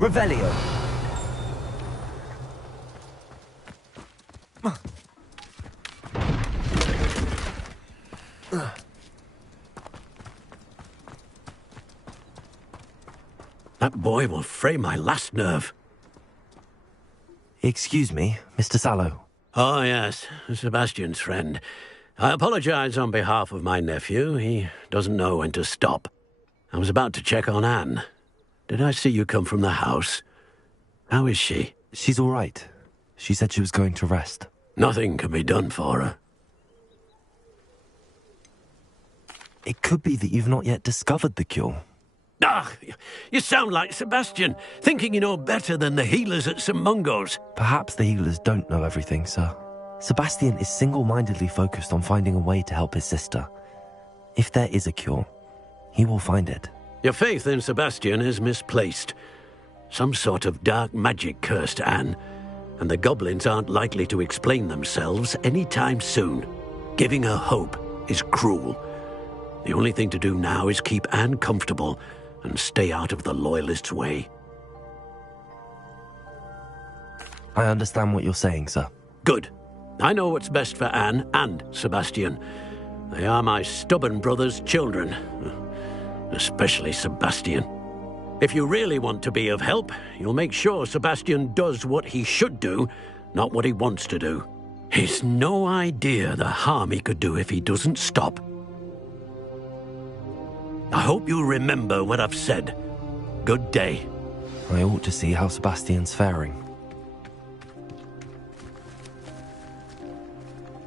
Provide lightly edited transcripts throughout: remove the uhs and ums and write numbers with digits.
Revelio. That boy will fray my last nerve. Excuse me, Mr. Sallow. Oh, yes, Sebastian's friend. I apologize on behalf of my nephew. He doesn't know when to stop. I was about to check on Anne. Did I see you come from the house? How is she? She's all right. She said she was going to rest. Nothing can be done for her. It could be that you've not yet discovered the cure. Ah, you sound like Sebastian, thinking you know better than the healers at St. Mungo's. Perhaps the healers don't know everything, sir. Sebastian is single-mindedly focused on finding a way to help his sister. If there is a cure, he will find it. Your faith in Sebastian is misplaced. Some sort of dark magic cursed Anne, and the goblins aren't likely to explain themselves anytime soon. Giving her hope is cruel. The only thing to do now is keep Anne comfortable and stay out of the Loyalists' way. I understand what you're saying, sir. Good. I know what's best for Anne and Sebastian. They are my stubborn brother's children. Especially Sebastian. If you really want to be of help, you'll make sure Sebastian does what he should do, not what he wants to do. He's no idea the harm he could do if he doesn't stop. I hope you'll remember what I've said. Good day. I ought to see how Sebastian's faring.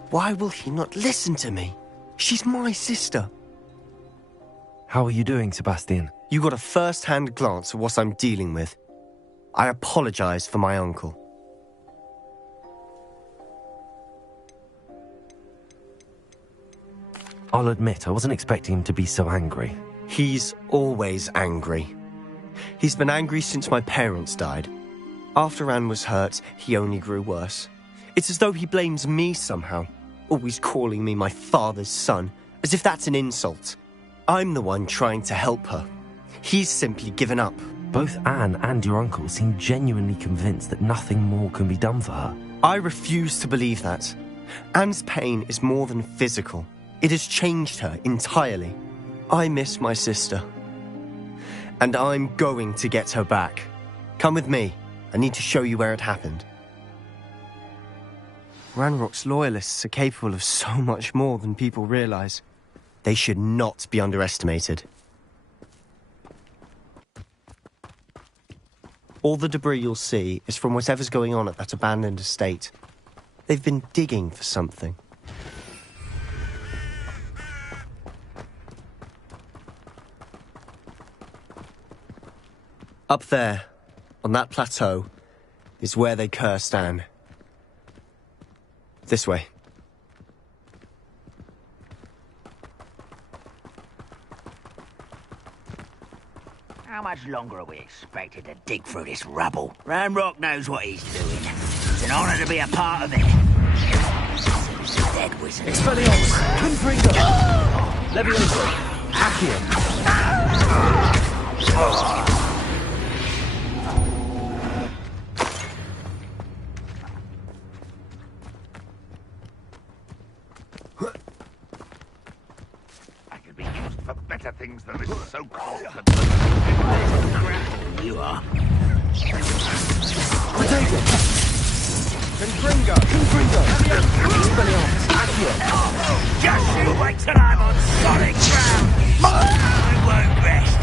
Why will he not listen to me? She's my sister. How are you doing, Sebastian? You got a first-hand glance at what I'm dealing with. I apologize for my uncle. I'll admit, I wasn't expecting him to be so angry. He's always angry. He's been angry since my parents died. After Anne was hurt, he only grew worse. It's as though he blames me somehow, always calling me my father's son, as if that's an insult. I'm the one trying to help her. He's simply given up. Both Anne and your uncle seem genuinely convinced that nothing more can be done for her. I refuse to believe that. Anne's pain is more than physical. It has changed her entirely. I miss my sister. And I'm going to get her back. Come with me. I need to show you where it happened. Ranrock's loyalists are capable of so much more than people realize. They should not be underestimated. All the debris you'll see is from whatever's going on at that abandoned estate. They've been digging for something. Up there, on that plateau, is where they cursed Anne. This way. How much longer are we expected to dig through this rubble? Ranrock knows what he's doing. It's an honor to be a part of it. Dead wizard. Expelliarmus! Confringo! Levioso! Accio! I could be used for better things than this so-called... You are. Protego! Confringo! Confringo! Expelliarmus! Accio! Just you wait till I'm on solid ground! I won't rest!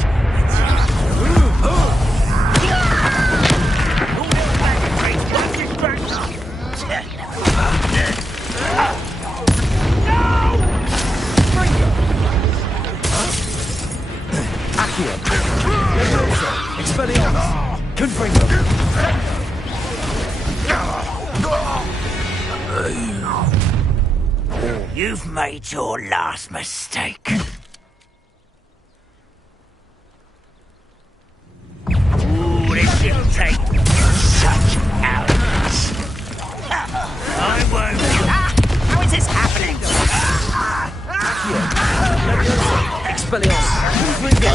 Accio! Levioso! Expelliarmus! Confringo! You've made your last mistake. Ooh, this should take such arrogance. I won't. How is this happening? Expelliarmus! Confringo!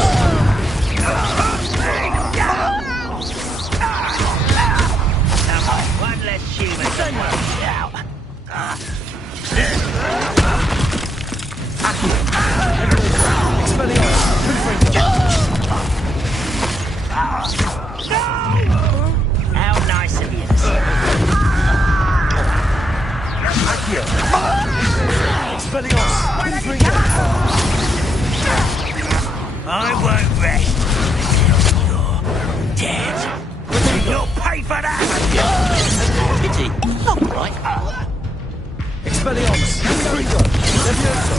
Confringo! Levioso!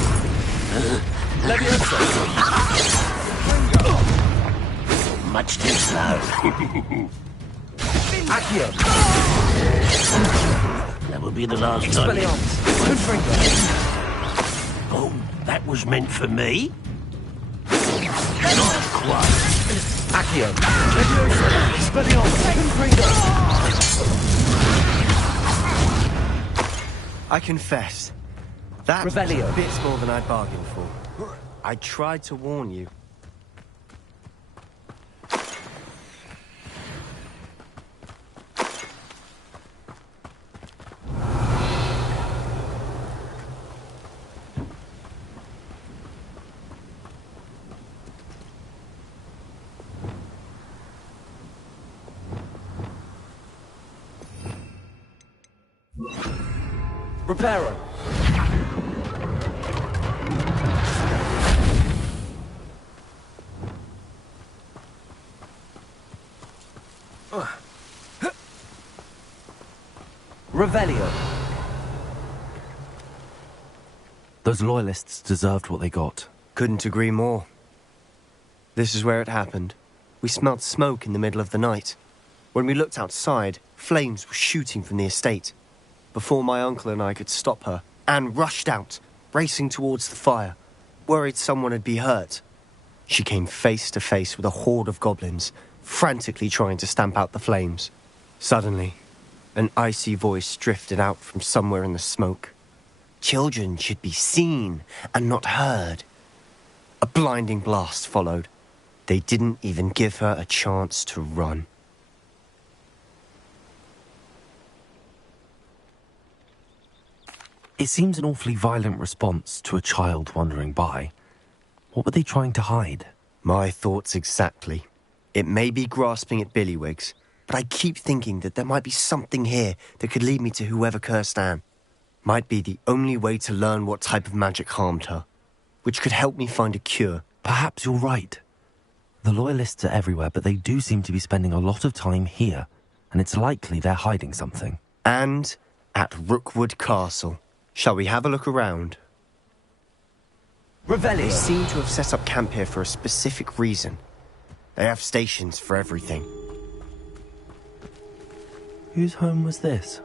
Levioso! Confringo! Much too slow. Accio! That will be the last time. Expelliarmus! Confringo! Oh, that was meant for me? Not quite. Accio! Levioso! Expelliarmus! Confringo! I confess, that was Revelio. a bit more than I bargained for. I tried to warn you. Reparo! Revelio! Those loyalists deserved what they got. Couldn't agree more. This is where it happened. We smelled smoke in the middle of the night. When we looked outside, flames were shooting from the estate. Before my uncle and I could stop her, Anne rushed out, racing towards the fire, worried someone had been hurt. She came face to face with a horde of goblins, frantically trying to stamp out the flames. Suddenly, an icy voice drifted out from somewhere in the smoke. Children should be seen and not heard. A blinding blast followed. They didn't even give her a chance to run. It seems an awfully violent response to a child wandering by. What were they trying to hide? My thoughts exactly. It may be grasping at Billywigs, but I keep thinking that there might be something here that could lead me to whoever cursed Anne. Might be the only way to learn what type of magic harmed her, which could help me find a cure. Perhaps you're right. The loyalists are everywhere, but they do seem to be spending a lot of time here, and it's likely they're hiding something. And at Rookwood Castle. Shall we have a look around? They Revelio! seem to have set up camp here for a specific reason. They have stations for everything. Whose home was this?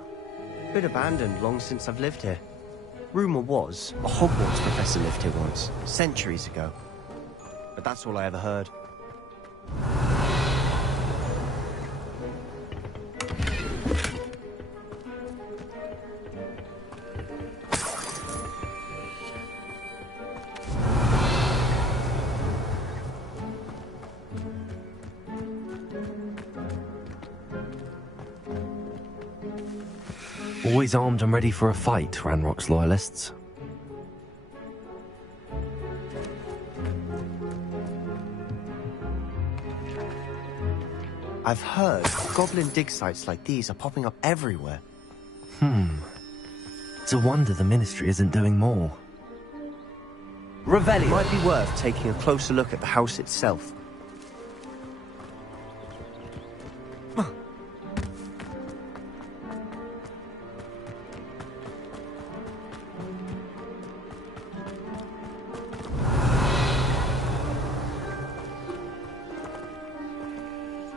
Bit abandoned long since I've lived here. Rumour was a Hogwarts professor lived here once, centuries ago. But that's all I ever heard. Always armed and ready for a fight, Ranrock's loyalists. I've heard goblin dig sites like these are popping up everywhere. It's a wonder the Ministry isn't doing more. Revelio! Might be worth taking a closer look at the house itself.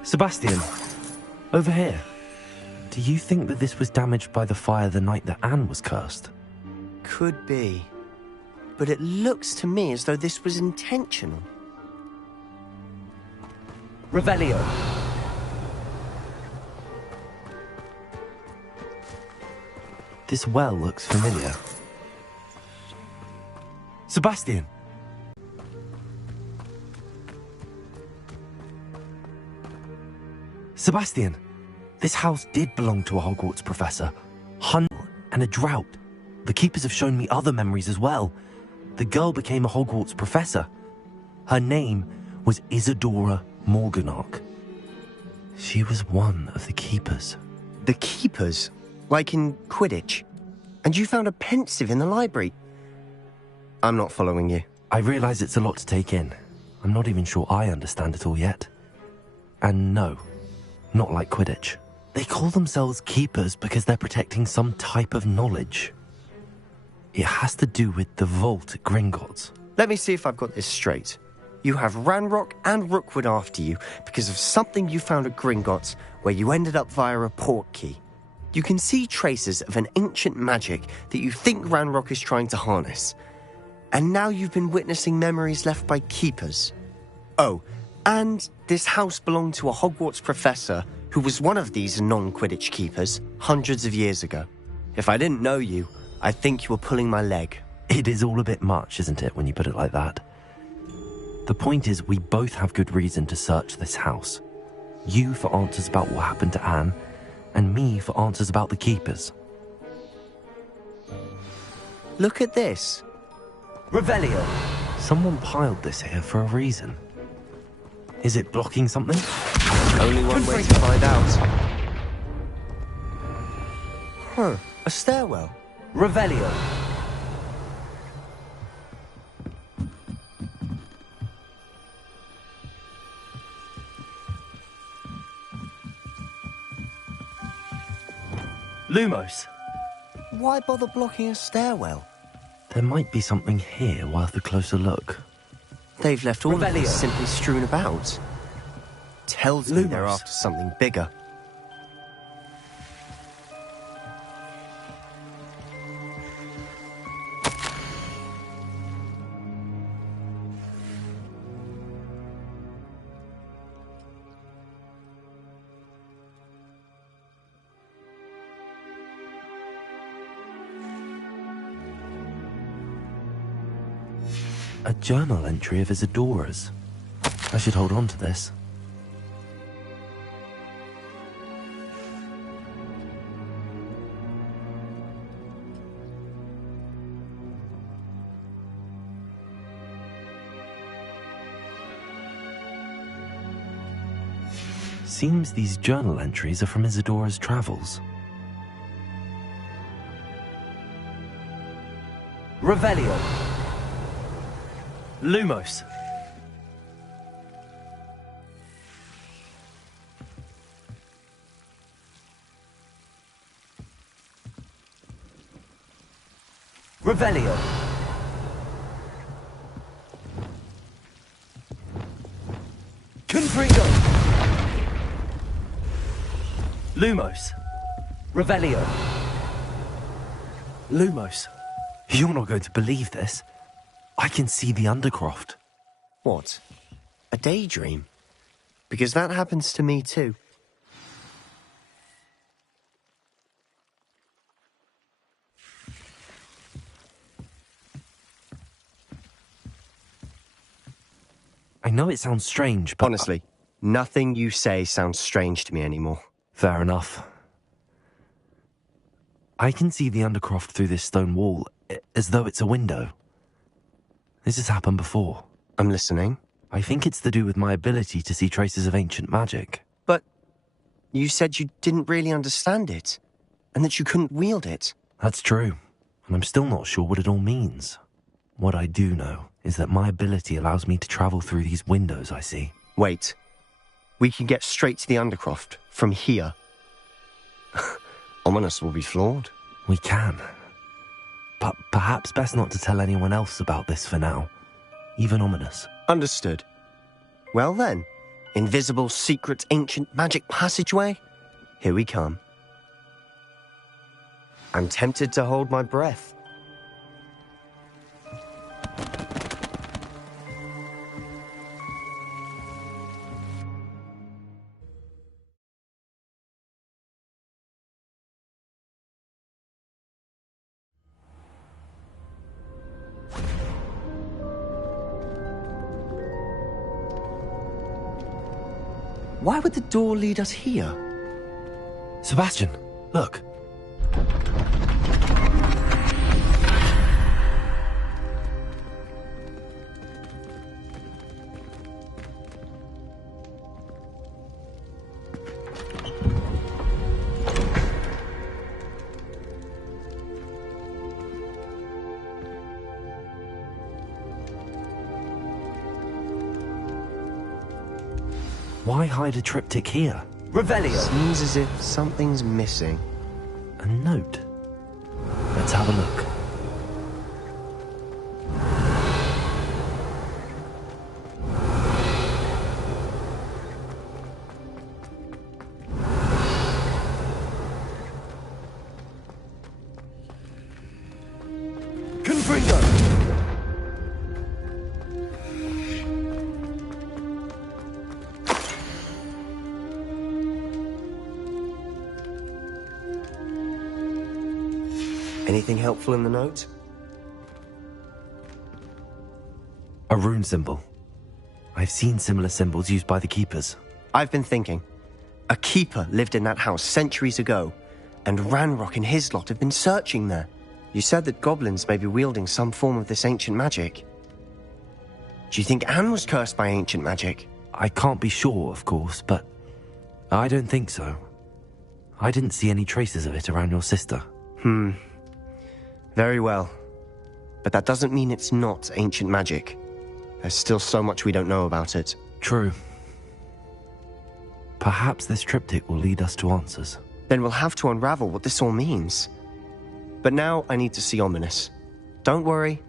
Sebastian, over here. Do you think that this was damaged by the fire the night that Anne was cursed? Could be. But it looks to me as though this was intentional. Revelio! This well looks familiar. Sebastian! Sebastian! This house did belong to a Hogwarts professor. Hunt and a drought. The keepers have shown me other memories as well. The girl became a Hogwarts professor. Her name was Isadora Morganach. She was one of the keepers. The keepers? Like in Quidditch? And you found a pensive in the library? I'm not following you. I realize it's a lot to take in. I'm not even sure I understand it all yet. And no, not like Quidditch. They call themselves keepers because they're protecting some type of knowledge. It has to do with the vault at Gringotts. Let me see if I've got this straight. You have Ranrock and Rookwood after you because of something you found at Gringotts where you ended up via a port key. You can see traces of an ancient magic that you think Ranrock is trying to harness. And now you've been witnessing memories left by keepers. Oh, and this house belonged to a Hogwarts professor who was one of these non-Quidditch keepers hundreds of years ago. If I didn't know you, I'd think you were pulling my leg. It is all a bit much, isn't it, when you put it like that? The point is, we both have good reason to search this house. You for answers about what happened to Anne, and me for answers about the keepers. Look at this. Revelio. Someone piled this here for a reason. Is it blocking something? Only one way to find out. Huh, a stairwell. Revelio. Lumos. Why bother blocking a stairwell? There might be something here worth a closer look. They've left all of Revelio. this simply strewn about. Tells me they're Lumos. after something bigger. A journal entry of Isadora's. I should hold on to this. Seems these journal entries are from Isadora's travels. Revelio. Lumos. Revelio. Confringo. Lumos. Revelio. Lumos. You're not going to believe this. I can see the Undercroft. What? A daydream? Because that happens to me too. I know it sounds strange, but... Honestly, nothing you say sounds strange to me anymore. Fair enough. I can see the Undercroft through this stone wall, as though it's a window. This has happened before. I'm listening. I think it's to do with my ability to see traces of ancient magic. But you said you didn't really understand it, and that you couldn't wield it. That's true, and I'm still not sure what it all means. What I do know is that my ability allows me to travel through these windows I see. Wait. We can get straight to the Undercroft from here. Ominous will be flawed. We can. But perhaps best not to tell anyone else about this for now. Even Ominous. Understood. Well then, invisible, secret, ancient magic passageway? Here we come. I'm tempted to hold my breath. Why would the door lead us here? Sebastian, look. Why hide a triptych here? Revelio. Seems as if something's missing. A note. Let's have a look. Anything helpful in the note? A rune symbol. I've seen similar symbols used by the keepers. I've been thinking. A keeper lived in that house centuries ago, and Ranrock and his lot have been searching there. You said that goblins may be wielding some form of this ancient magic. Do you think Anne was cursed by ancient magic? I can't be sure, of course, but I don't think so. I didn't see any traces of it around your sister. Very well. But that doesn't mean it's not ancient magic. There's still so much we don't know about it. True. Perhaps this triptych will lead us to answers. Then we'll have to unravel what this all means. But now I need to see Ominous. Don't worry,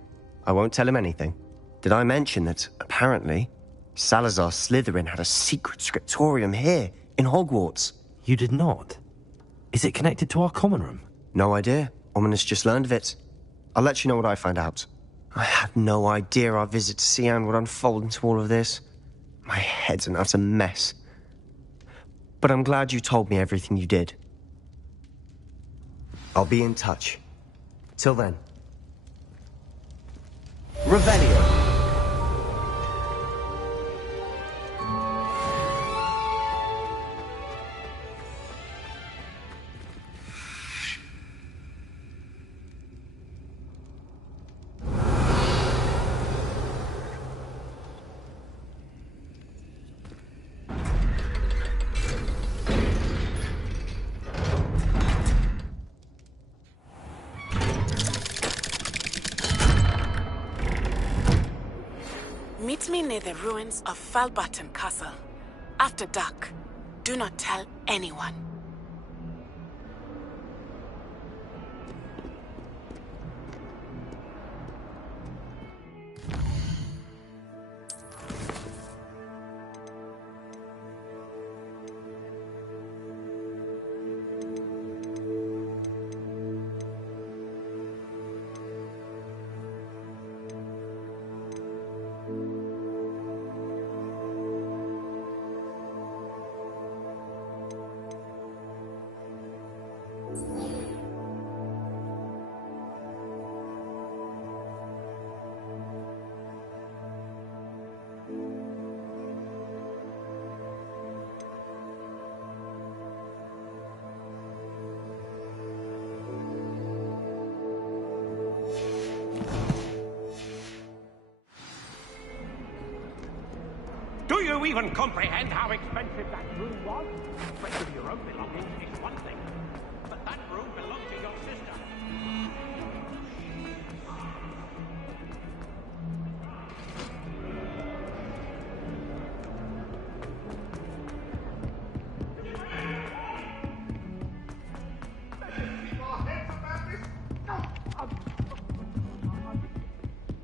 I won't tell him anything. Did I mention that, apparently, Salazar Slytherin had a secret scriptorium here, in Hogwarts? You did not? Is it connected to our common room? No idea. Ominous just learned of it. I'll let you know what I find out. I had no idea our visit to Cian would unfold into all of this. My head's an utter mess. But I'm glad you told me everything you did. I'll be in touch. Till then. Revelio. Meet me near the ruins of Falbutton Castle. After dark. Do not tell anyone. Do you even comprehend how expensive that room was? Especially your own belongings is one thing, but that room belonged to your sister.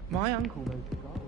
My uncle knows the goal.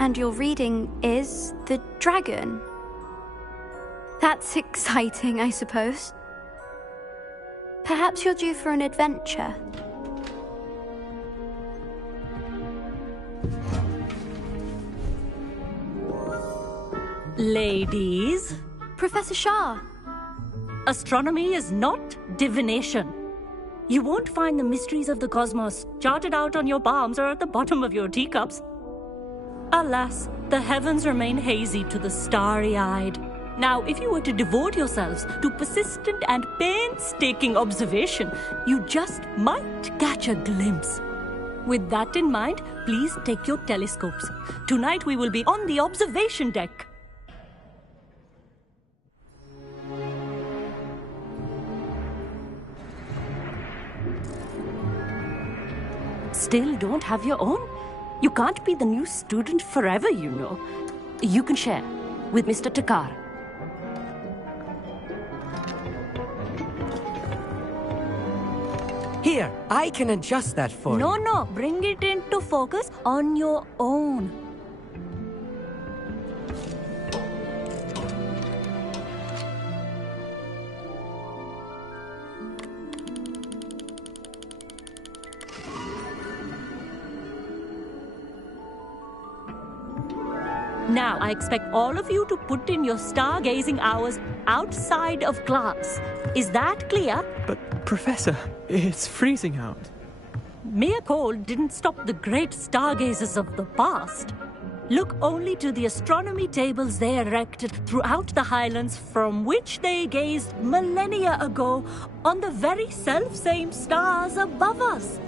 And your reading is the dragon. That's exciting, I suppose. Perhaps you're due for an adventure. Ladies, Professor Shah. astronomy is not divination. You won't find the mysteries of the cosmos charted out on your palms or at the bottom of your teacups. Alas, the heavens remain hazy to the starry-eyed. Now, if you were to devote yourselves to persistent and painstaking observation, you just might catch a glimpse. With that in mind, please take your telescopes. Tonight we will be on the observation deck. still don't have your own? You can't be the new student forever, you know. You can share with Mr. Takar. Here, I can adjust that for you. No, bring it into focus on your own. Now, I expect all of you to put in your stargazing hours outside of class. Is that clear? But, Professor, it's freezing out. Mere cold didn't stop the great stargazers of the past. Look only to the astronomy tables they erected throughout the Highlands from which they gazed millennia ago on the very self-same stars above us.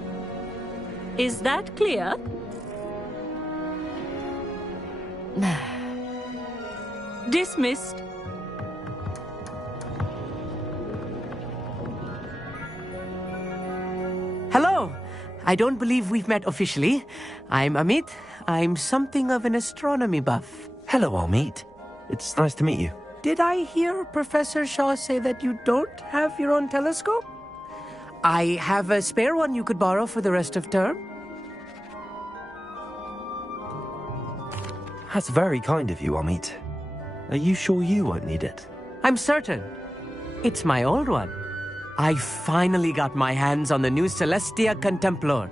Is that clear? Dismissed. Hello. I don't believe we've met officially. I'm Amit. I'm something of an astronomy buff. Hello, Amit. It's nice to meet you. Did I hear Professor Shaw say that you don't have your own telescope? I have a spare one you could borrow for the rest of term. That's very kind of you, Amit. Are you sure you won't need it? I'm certain. It's my old one. I finally got my hands on the new Celestia Contemplar.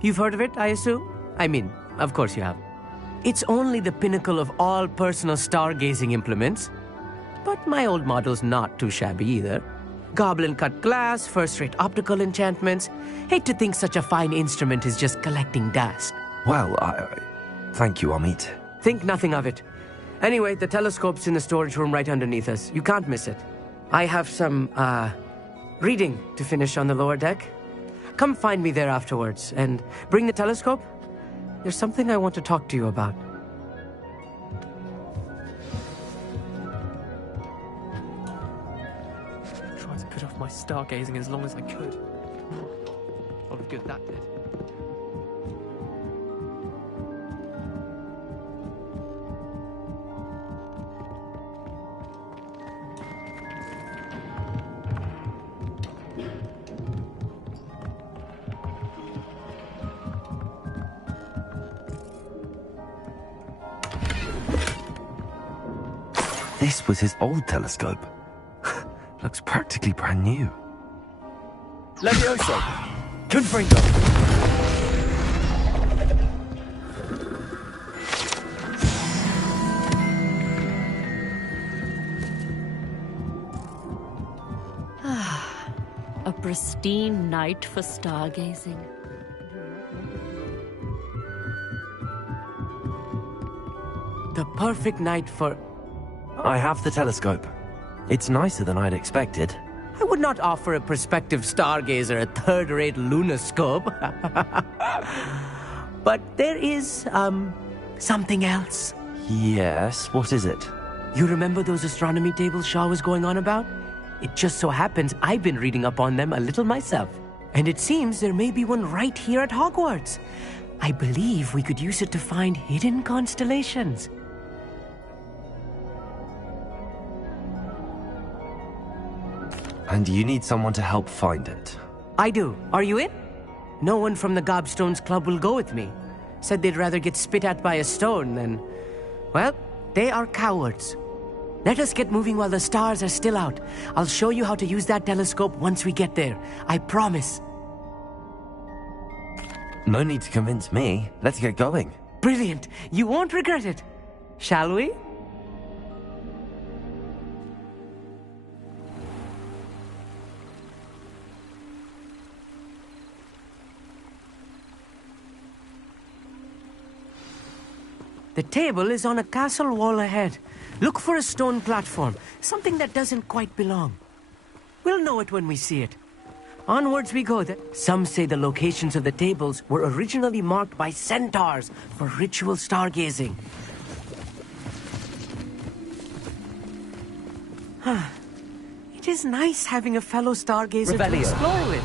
You've heard of it, I assume? I mean, of course you have. It's only the pinnacle of all personal stargazing implements. But my old model's not too shabby either. Goblin-cut glass, first-rate optical enchantments. Hate to think such a fine instrument is just collecting dust. Well, thank you, Amit. Think nothing of it. Anyway, the telescope's in the storage room right underneath us. You can't miss it. I have some, reading to finish on the lower deck. Come find me there afterwards, and bring the telescope. There's something I want to talk to you about. Tried to put off my stargazing as long as I could. What a good that did. This was his old telescope. Looks practically brand new. Levioso! Confringo! A pristine night for stargazing. The perfect night for... I have the telescope. It's nicer than I'd expected. I would not offer a prospective stargazer a third-rate lunoscope. But there is, something else. Yes, what is it? You remember those astronomy tables Shaw was going on about? It just so happens I've been reading up on them a little myself. And it seems there may be one right here at Hogwarts. I believe we could use it to find hidden constellations. And you need someone to help find it. I do. Are you in? No one from the Gobstones Club will go with me. Said they'd rather get spit at by a stone than... Well, they are cowards. Let us get moving while the stars are still out. I'll show you how to use that telescope once we get there. I promise. No need to convince me. Let's get going. Brilliant. You won't regret it. Shall we? The table is on a castle wall ahead. Look for a stone platform, something that doesn't quite belong. We'll know it when we see it. Onwards we go. Some say the locations of the tables were originally marked by centaurs for ritual stargazing. It is nice having a fellow stargazer to explore with.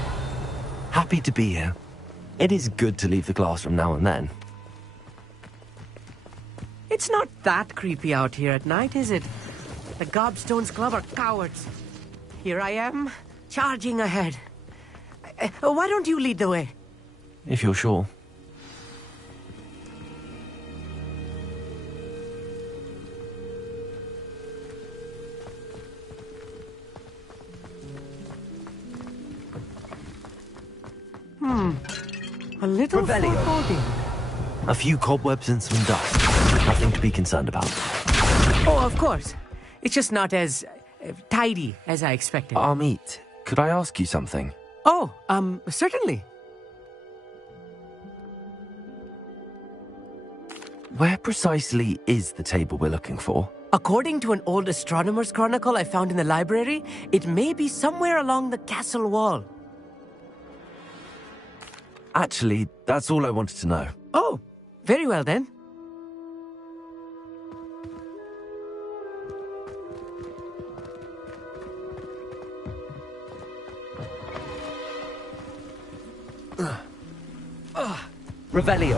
Happy to be here. It is good to leave the classroom now and then. It's not that creepy out here at night, is it? The Gobstones Club are cowards. Here I am, charging ahead. Why don't you lead the way? If you're sure. A little Revelio. foreboding. A few cobwebs and some dust. Nothing to be concerned about. Oh, of course. It's just not as tidy as I expected. Amit, could I ask you something? Oh, certainly. Where precisely is the table we're looking for? According to an old astronomer's chronicle I found in the library, it may be somewhere along the castle wall. Actually, that's all I wanted to know. Oh, very well then. Revelio.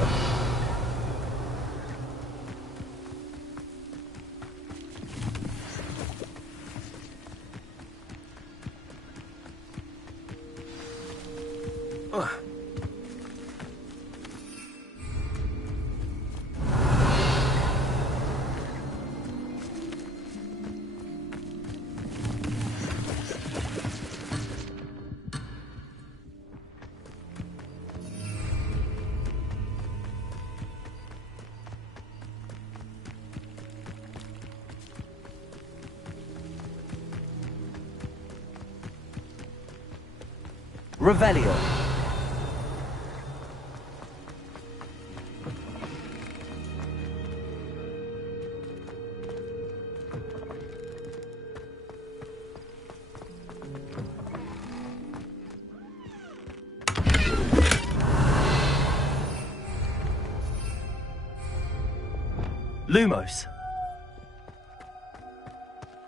Revelio. Lumos.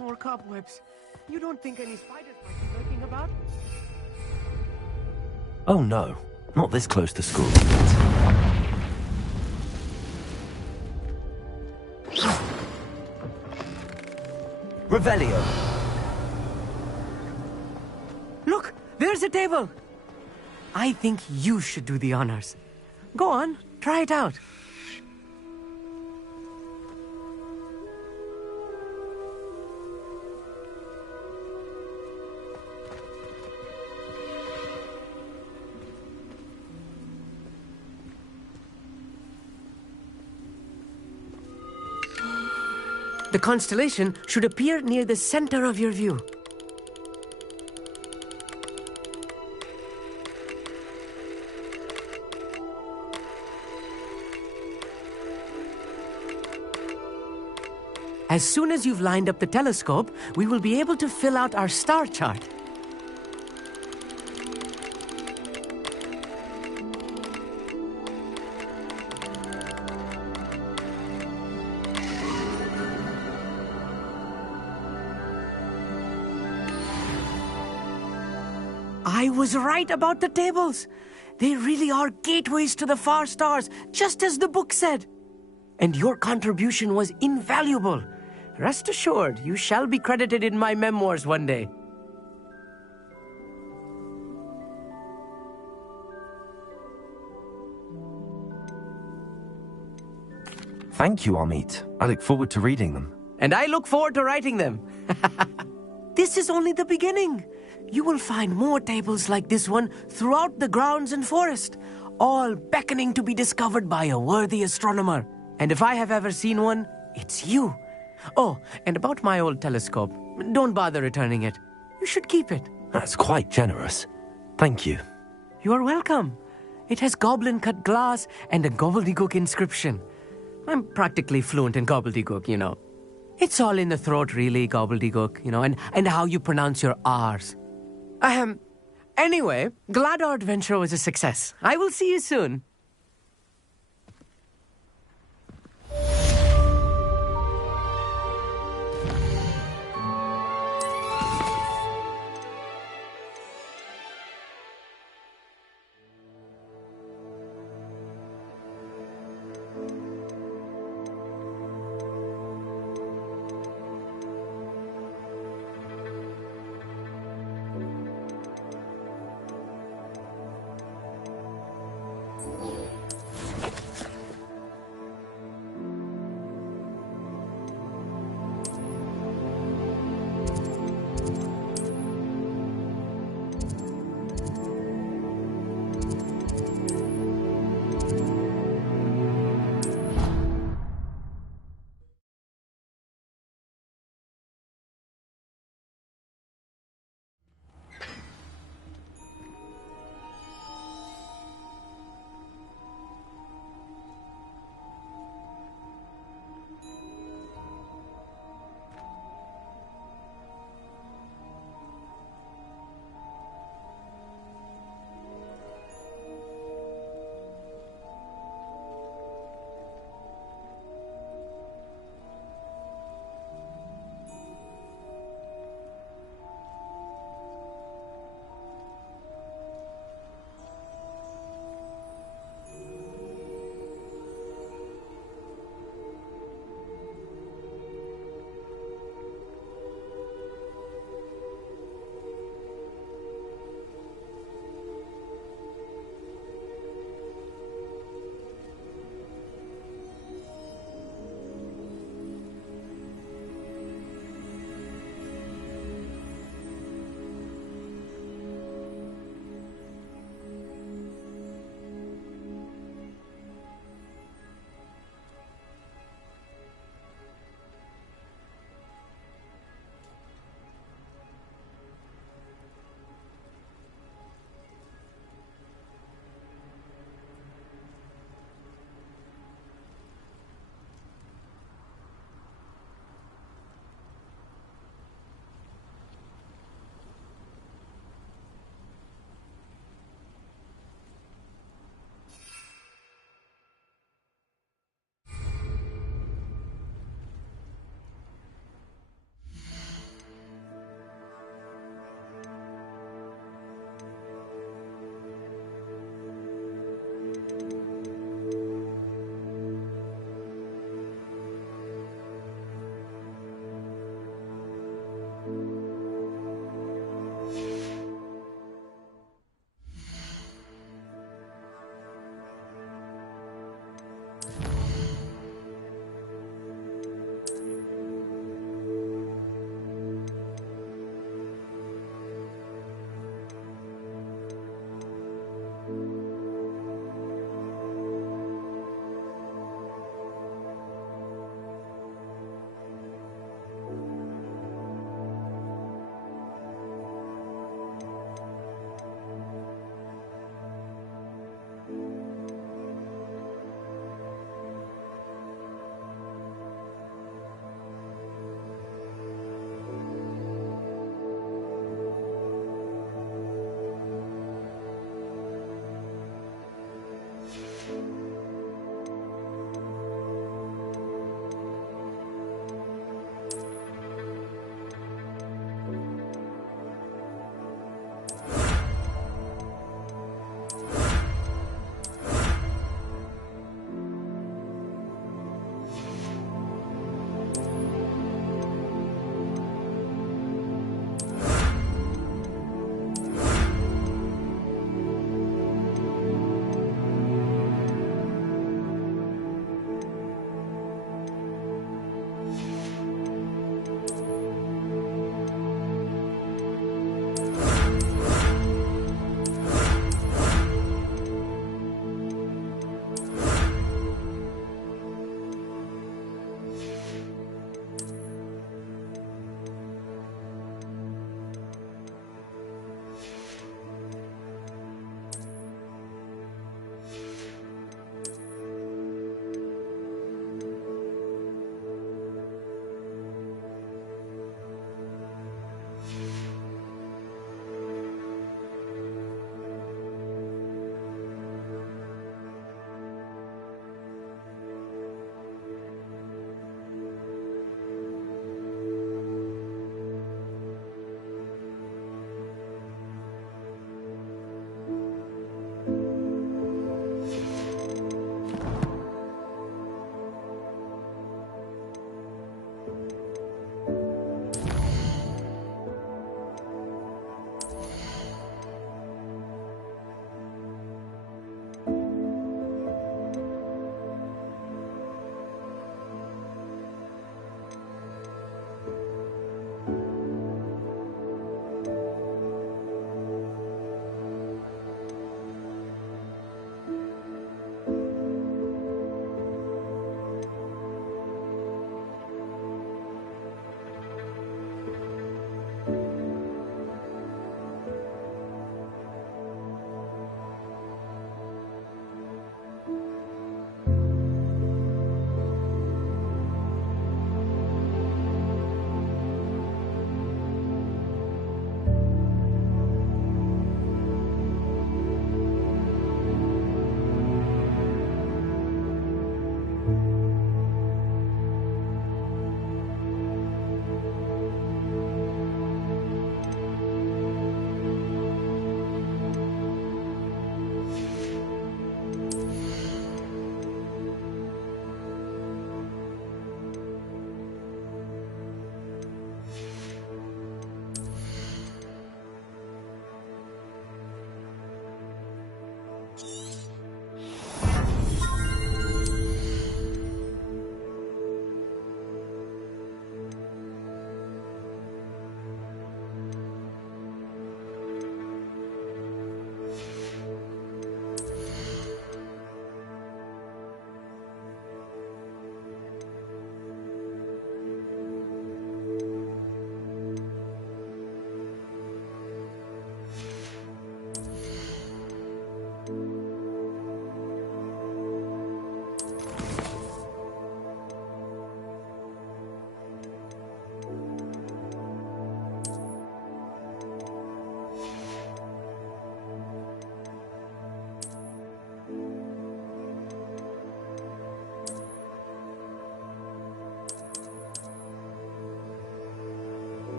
More cobwebs. You don't think any spiders might be lurking about? Oh no, not this close to school. Revelio. Look, there's a table. I think you should do the honors. Go on, try it out. The constellation should appear near the center of your view. As soon as you've lined up the telescope, we will be able to fill out our star chart. I was right about the tables. They really are gateways to the far stars, just as the book said. And your contribution was invaluable. Rest assured, you shall be credited in my memoirs one day. Thank you, Amit. I look forward to reading them. And I look forward to writing them. This is only the beginning. You will find more tables like this one throughout the grounds and forest, all beckoning to be discovered by a worthy astronomer. And if I have ever seen one, it's you. Oh, and about my old telescope, don't bother returning it. You should keep it. That's quite generous. Thank you. You are welcome. It has goblin-cut glass and a gobbledygook inscription. I'm practically fluent in gobbledygook, you know. It's all in the throat, really, gobbledygook, you know, and how you pronounce your R's. Anyway, glad our adventure was a success. I will see you soon.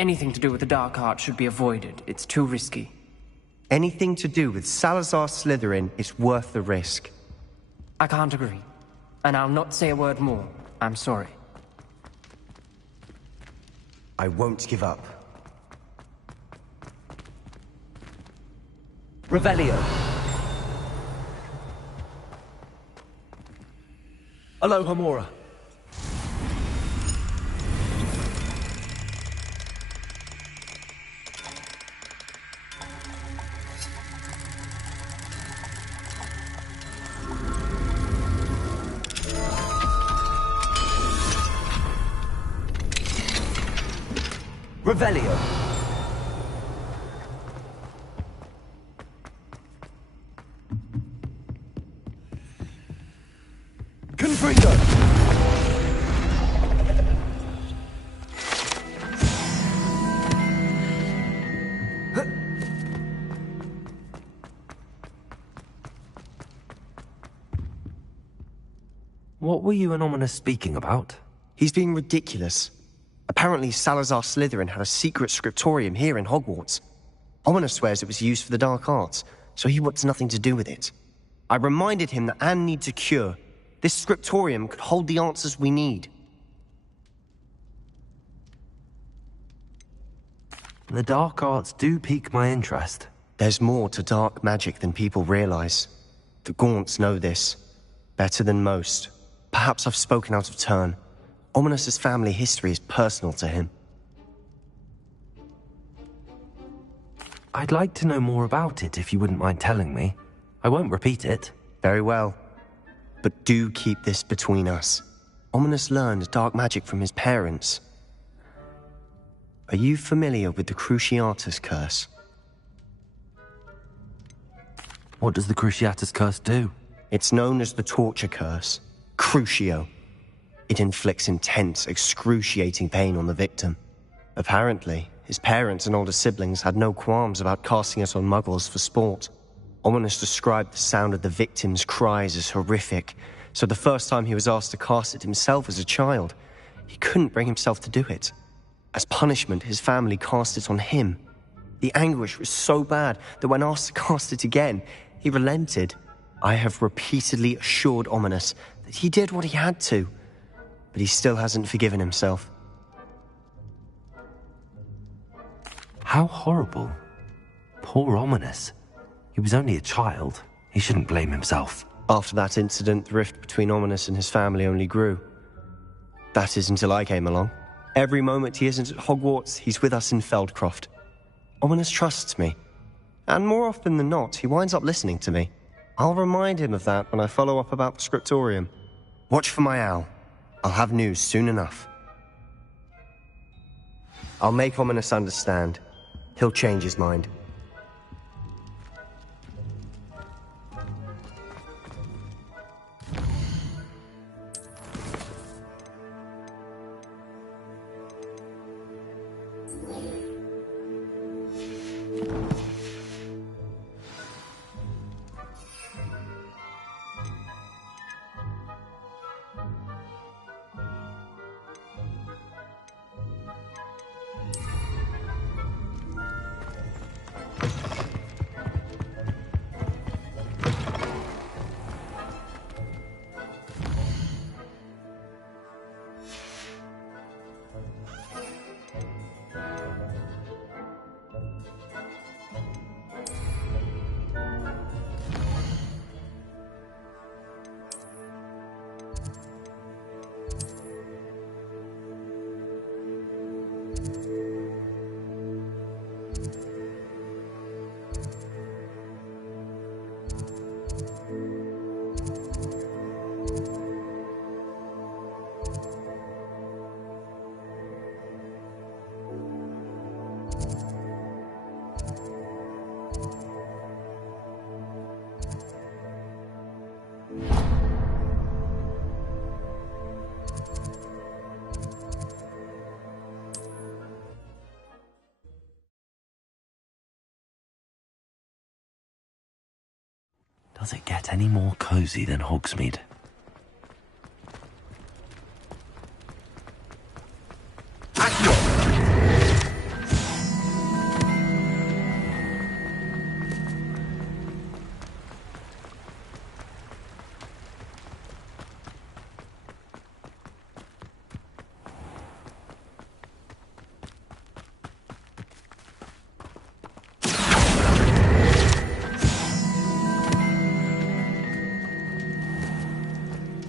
anything to do with the dark art should be avoided. It's too risky. Anything to do with Salazar Slytherin is worth the risk. I can't agree. And I'll not say a word more. I'm sorry. I won't give up. Revelio. Aloha Mora. Revelio. Confringo. What were you and Ominous speaking about? He's being ridiculous. Apparently, Salazar Slytherin had a secret scriptorium here in Hogwarts. Ominous swears it was used for the dark arts, so he wants nothing to do with it. I reminded him that Anne needs a cure. This scriptorium could hold the answers we need. The dark arts do pique my interest. There's more to dark magic than people realize. The Gaunts know this. Better than most. Perhaps I've spoken out of turn. Ominous's family history is personal to him. I'd like to know more about it if you wouldn't mind telling me. I won't repeat it. Very well. But do keep this between us. Ominous learned dark magic from his parents. Are you familiar with the Cruciatus Curse? What does the Cruciatus Curse do? It's known as the Torture Curse. Crucio. It inflicts intense, excruciating pain on the victim. Apparently, his parents and older siblings had no qualms about casting it on muggles for sport. Ominous described the sound of the victim's cries as horrific, so the first time he was asked to cast it himself as a child, he couldn't bring himself to do it. As punishment, his family cast it on him. The anguish was so bad that when asked to cast it again, he relented. I have repeatedly assured Ominous that he did what he had to, but he still hasn't forgiven himself. How horrible. Poor Ominous. He was only a child. He shouldn't blame himself. After that incident, the rift between Ominous and his family only grew. That is until I came along. Every moment he isn't at Hogwarts, he's with us in Feldcroft. Ominous trusts me. And more often than not, he winds up listening to me. I'll remind him of that when I follow up about the scriptorium. Watch for my owl. I'll have news soon enough. I'll make Ominous understand. He'll change his mind. Does it get any more cozy than Hogsmeade?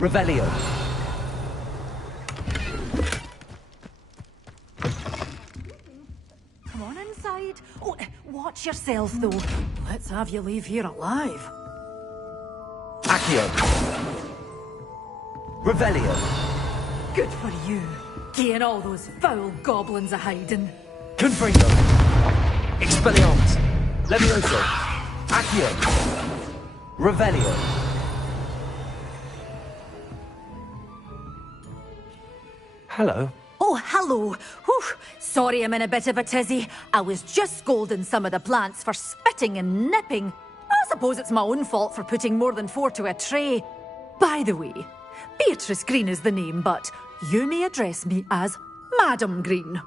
Revelio. Come on inside. Oh, watch yourself, though. Let's have you leave here alive. Accio. Revelio. Good for you. Getting all those foul goblins a-hiding. Confringo. Expelliarmus. Levioso. Accio. Revelio. Hello. Oh, hello. Whew. Sorry I'm in a bit of a tizzy. I was just scolding some of the plants for spitting and nipping. I suppose it's my own fault for putting more than 4 to a tray. By the way, Beatrice Green is the name, but you may address me as Madam Green.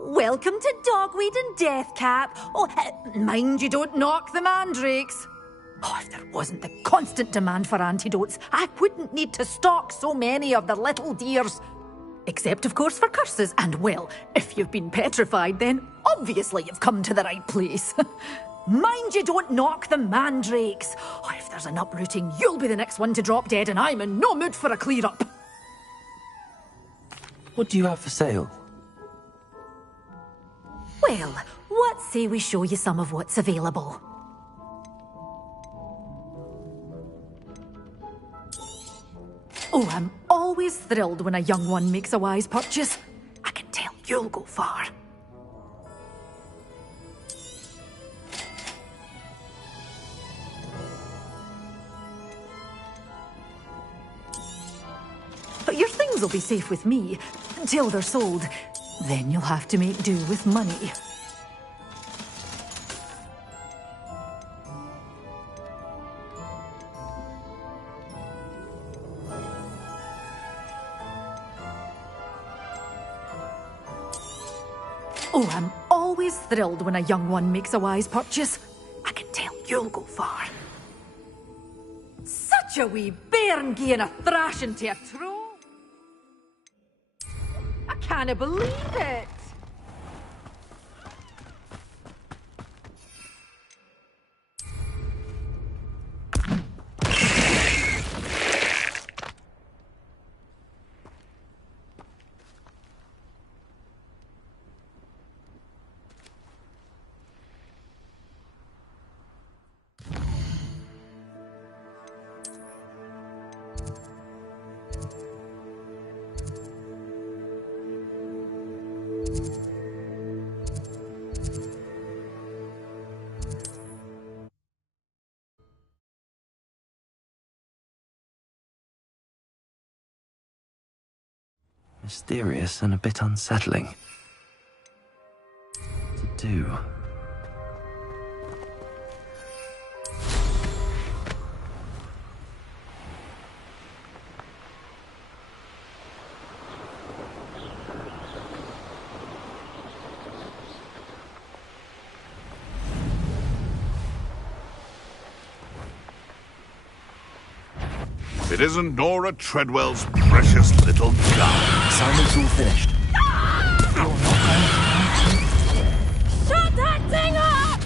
Welcome to Dogweed and Deathcap. Oh, mind you don't knock the mandrakes. Oh, if there wasn't the constant demand for antidotes, I wouldn't need to stock so many of the little dears. Except, of course, for curses. And, well, if you've been petrified, then obviously you've come to the right place. Mind you don't knock the mandrakes. Oh, if there's an uprooting, you'll be the next one to drop dead, and I'm in no mood for a clear-up. What do you have for sale? Well, what say we show you some of what's available? Oh, I'm always thrilled when a young one makes a wise purchase. I can tell you'll go far. But your things will be safe with me until they're sold. Then you'll have to make do with money. Oh, I'm always thrilled when a young one makes a wise purchase. I can tell you'll go far. Such a wee bairn gieing a thrashing to a throw. I can't believe it. Mysterious and a bit unsettling. What to do? It isn't Nora Treadwell's precious little gun. Simon's all finished. Shut that thing up!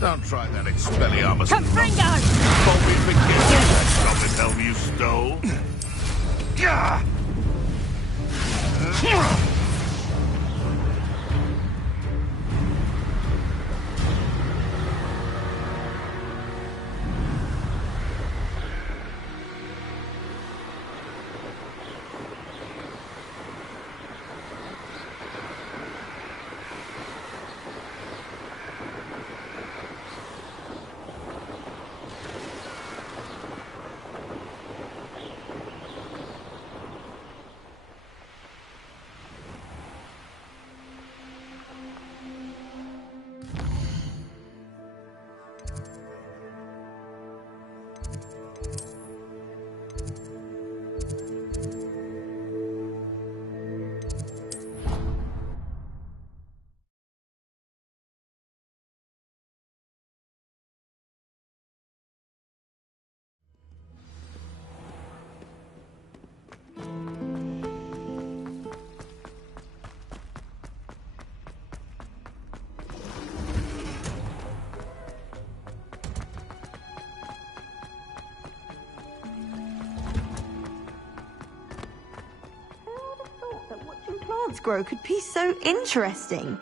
Don't try that Expelliarmus. Confringo! Before we begin, that stupid helm you stole. Gah! grow could be so interesting.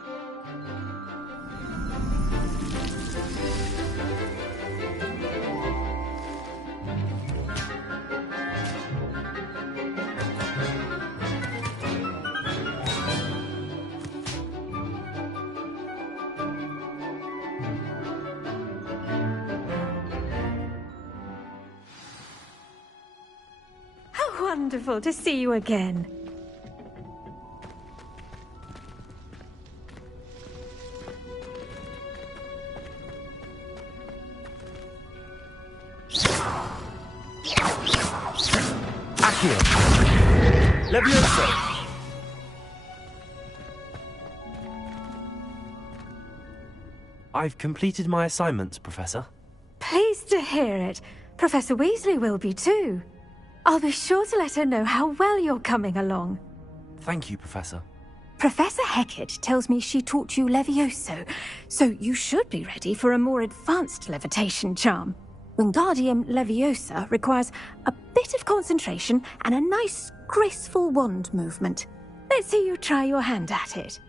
How wonderful to see you again. Levioso! I've completed my assignments, Professor. Pleased to hear it. Professor Weasley will be too. I'll be sure to let her know how well you're coming along. Thank you, Professor. Professor Hecat tells me she taught you Levioso, so you should be ready for a more advanced levitation charm. Wingardium Leviosa requires a bit of concentration and a nice, graceful wand movement. Let's see you try your hand at it.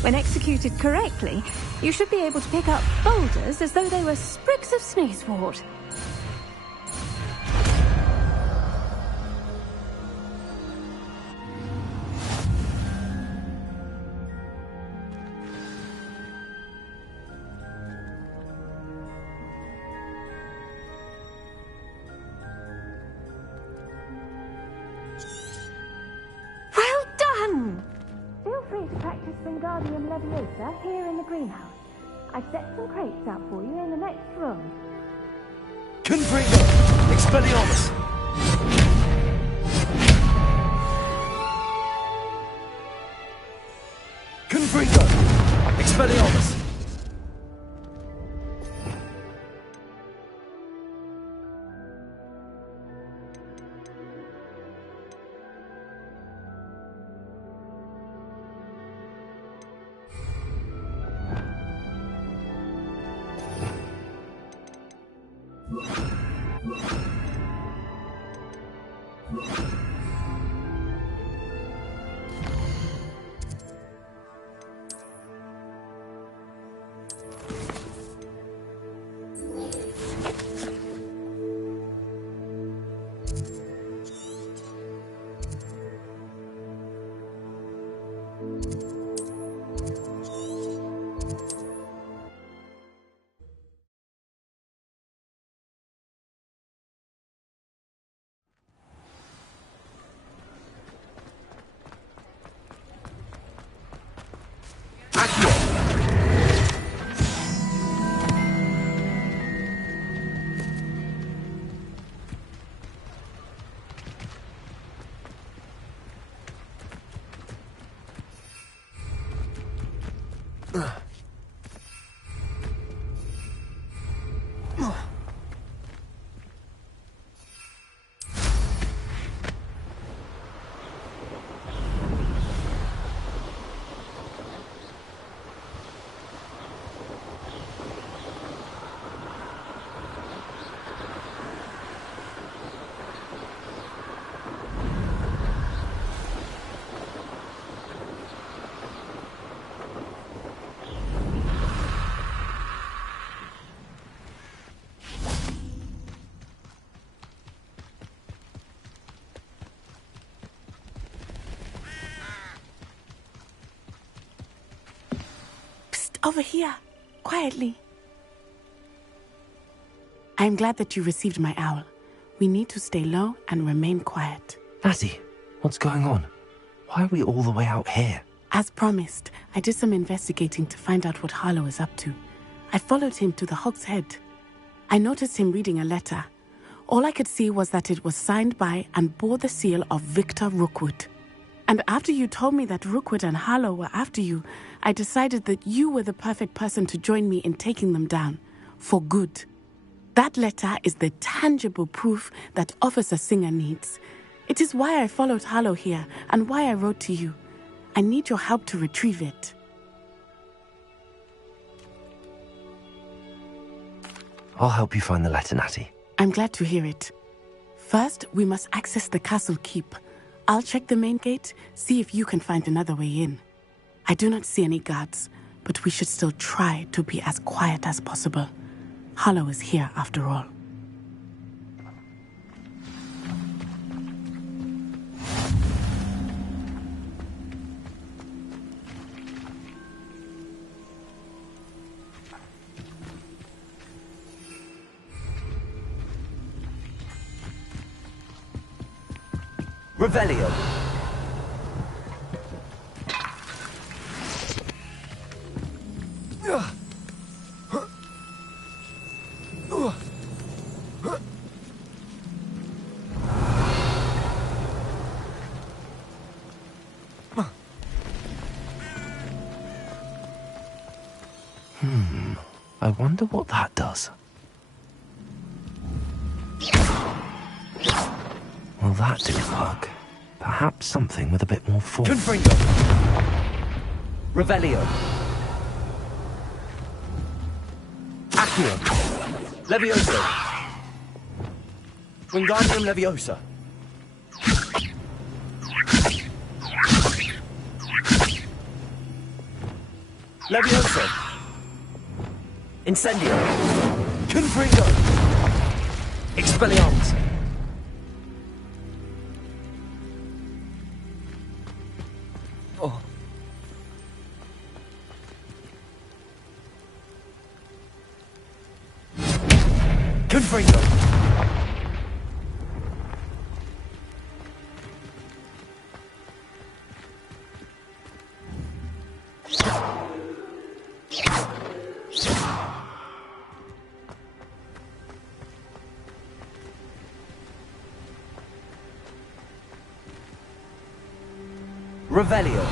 When executed correctly, you should be able to pick up boulders as though they were sprigs of sneezewort. Well done! Feel free to practice Wingardium Leviosa here in the greenhouse. I've set some crates out for you in the next room. Confringo! Expelliarmus! Confringo! Expelliarmus! Over here, quietly. I'm glad that you received my owl. We need to stay low and remain quiet. Natty, what's going on? Why are we all the way out here? As promised, I did some investigating to find out what Harlow is up to. I followed him to the Hog's Head. I noticed him reading a letter. All I could see was that it was signed by and bore the seal of Victor Rookwood. And after you told me that Rookwood and Harlow were after you, I decided that you were the perfect person to join me in taking them down. For good. That letter is the tangible proof that Officer Singer needs. It is why I followed Harlow here and why I wrote to you. I need your help to retrieve it. I'll help you find the letter, Natty. I'm glad to hear it. First, we must access the castle keep. I'll check the main gate, see if you can find another way in. I do not see any guards, but we should still try to be as quiet as possible. Harlow is here after all. Revelio. I wonder what that does. Well, that didn't work. Perhaps something with a bit more force. Confringo! Revelio. Accio. Levioso. Wingardium Leviosa. Levioso. Incendio. Confringo! Expelliarmus. Oh. Confringo! Revelio.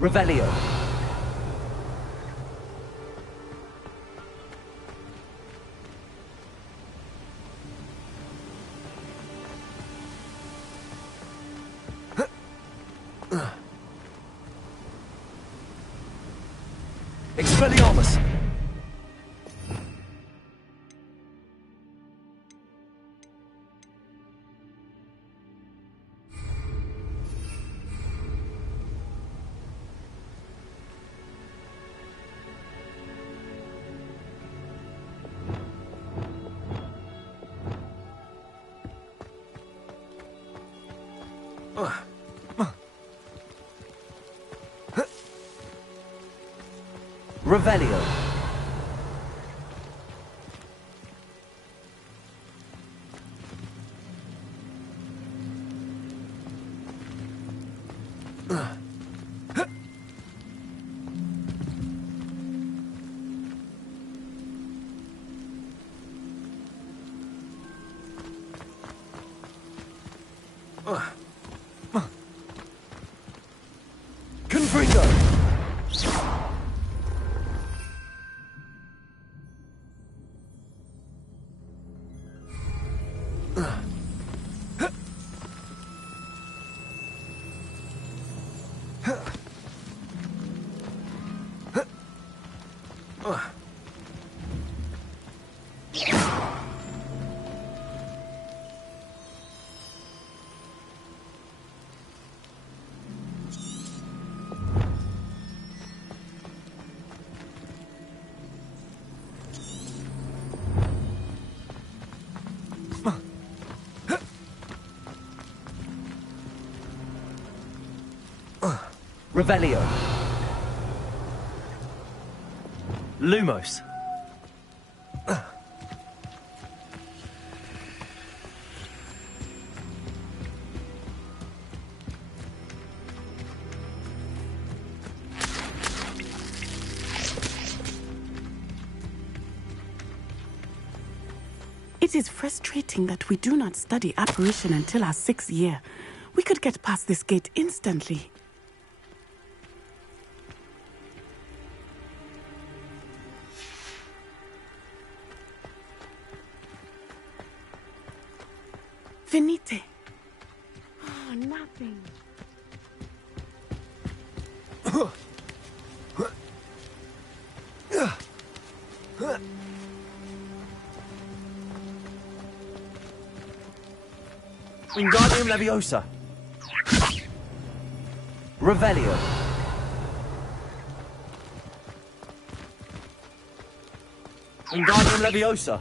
Revelio. Expelliarmus! Revelio. Confringo! Revelio. Lumos. It It is frustrating that we do not study apparition until our 6th year. We could get past this gate instantly. Finite. Oh, nothing. Wingardium Leviosa. Revelio. Wingardium Leviosa.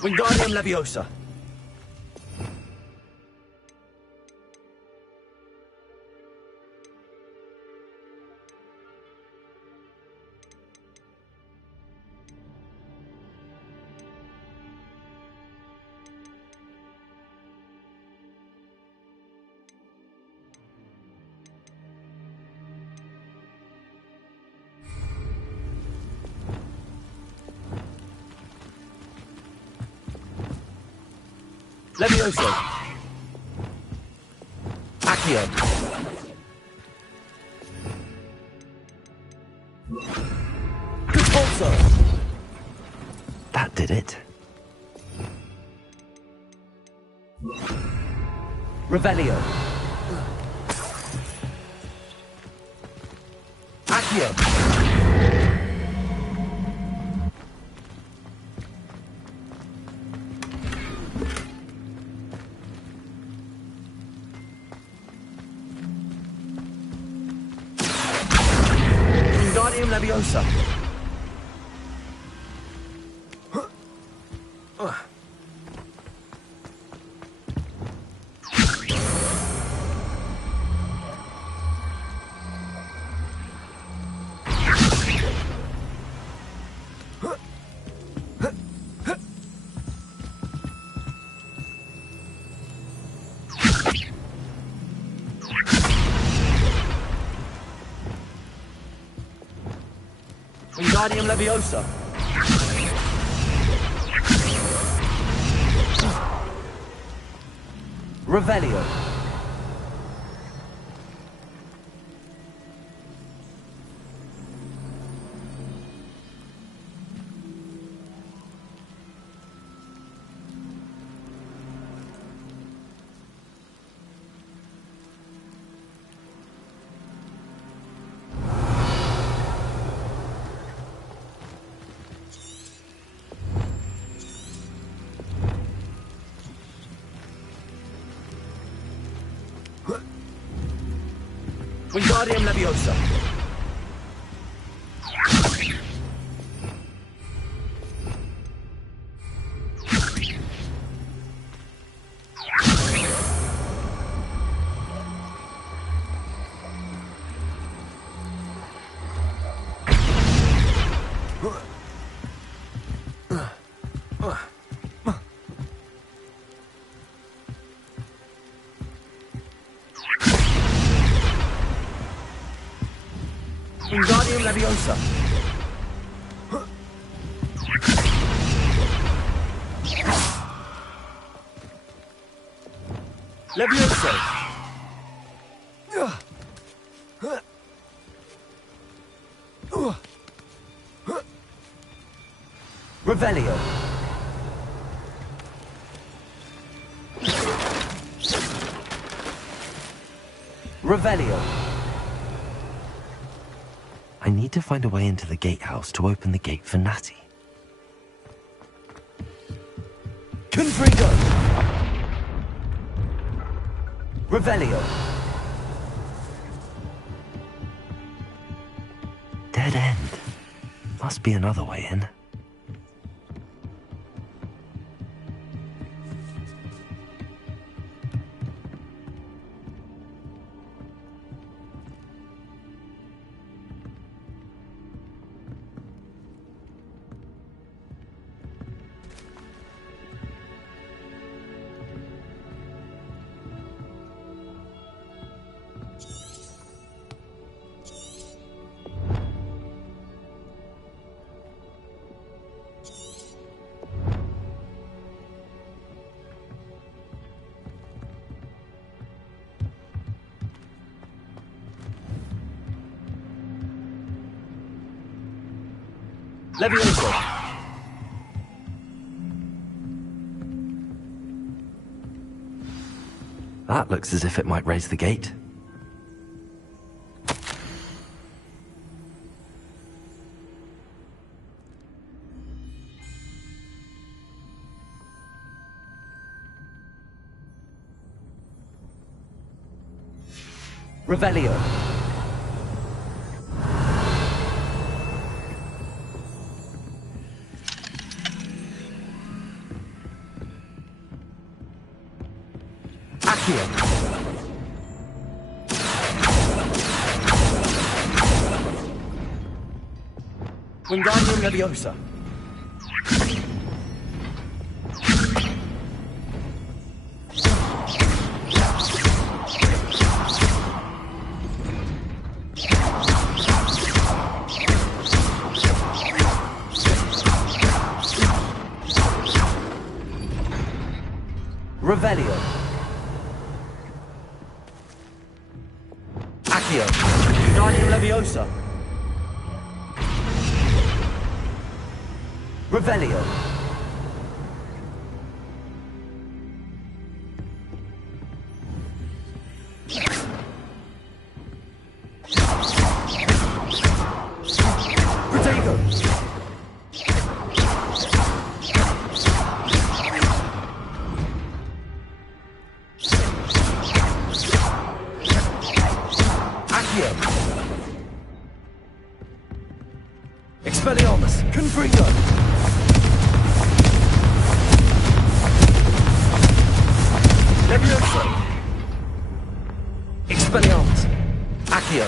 Wingardium Leviosa. Levioso. Accio. Convulso. That did it. Revelio. Accio. Wingardium Leviosa. Wingardium Leviosa. Revelio. Wingardium Leviosa. Wingardium Leviosa. Leviosa. Revelio. Revelio. I need to find a way into the gatehouse to open the gate for Natty. Confringo! Revelio. Dead end. Must be another way in. Levioso! That looks as if it might raise the gate. Revelio. Accio. Wingardium Leviosa. Revelio. Accio. Wingardium Leviosa. Revelio. Protego. Accio. Expelliarmus. Confringo. Leviosa. Expelliarmus. Accio.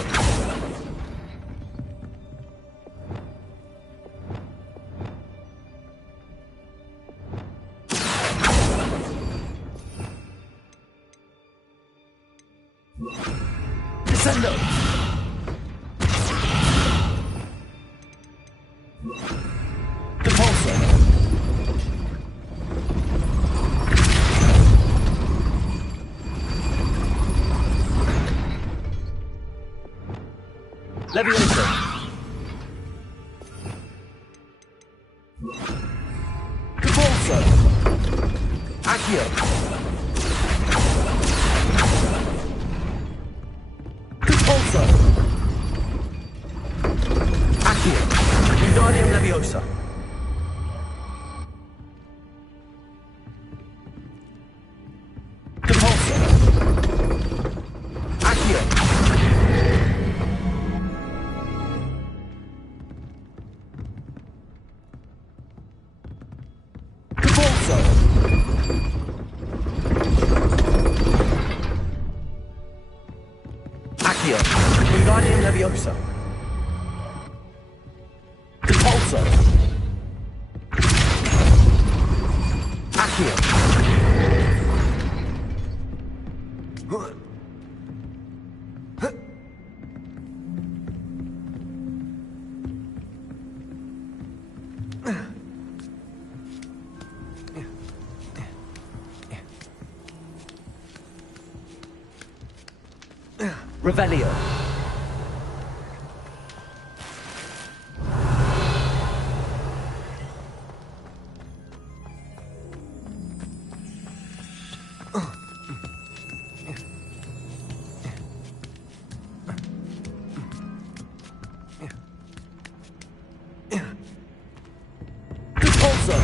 Descendo. Depulso. Leviosa. Depulso. Accio. Depulso. Accio. Wingardium Leviosa. Depulso. Accio. Depulso. Accio. Wingardium Leviosa. Depulso. Accio. Revelio. Depulso.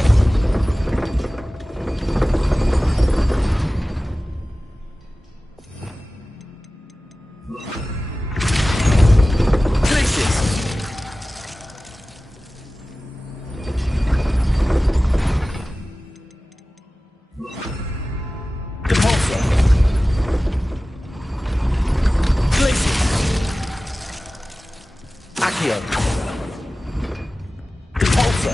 Accio. Depulso.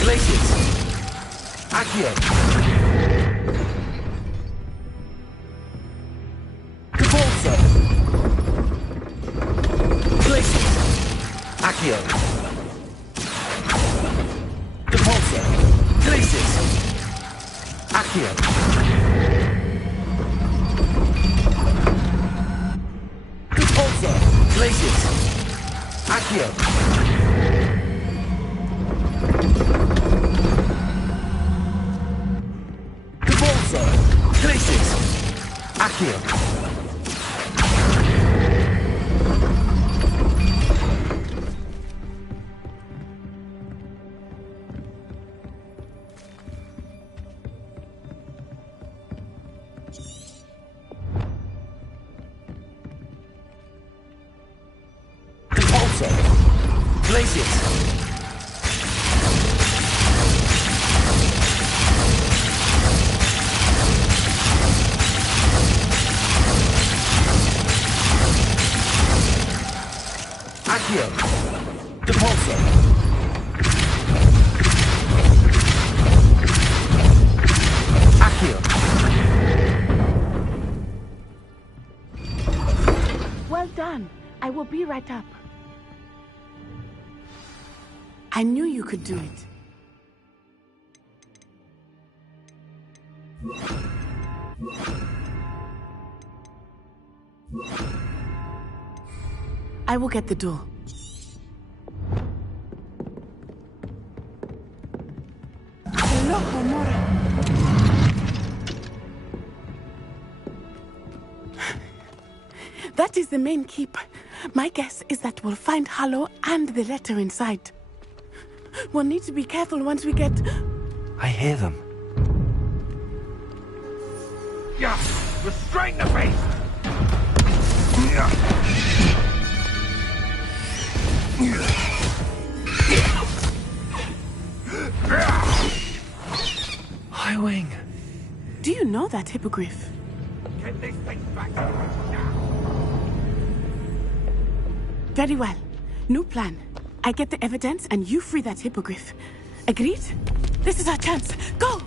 Glacius. Accio. Depulso. Glacius. Accio. Depulso. Glacius. Accio. Depulso. Glacius. Accio. Accio. Convulso. Glacius. Accio. Convulso. Glacius. Accio. Convulso. Accio. Well done. I will be right up. I knew you could do it. I will get the door. That is the main keep. My guess is that we'll find Harlow and the letter inside. We'll need to be careful once we get... I hear them. Yeah, restrain the beast! High Wing. Do you know that hippogriff? Get this thing back to us now! Very well. New plan. I get the evidence and you free that hippogriff. Agreed? This is our chance. Go!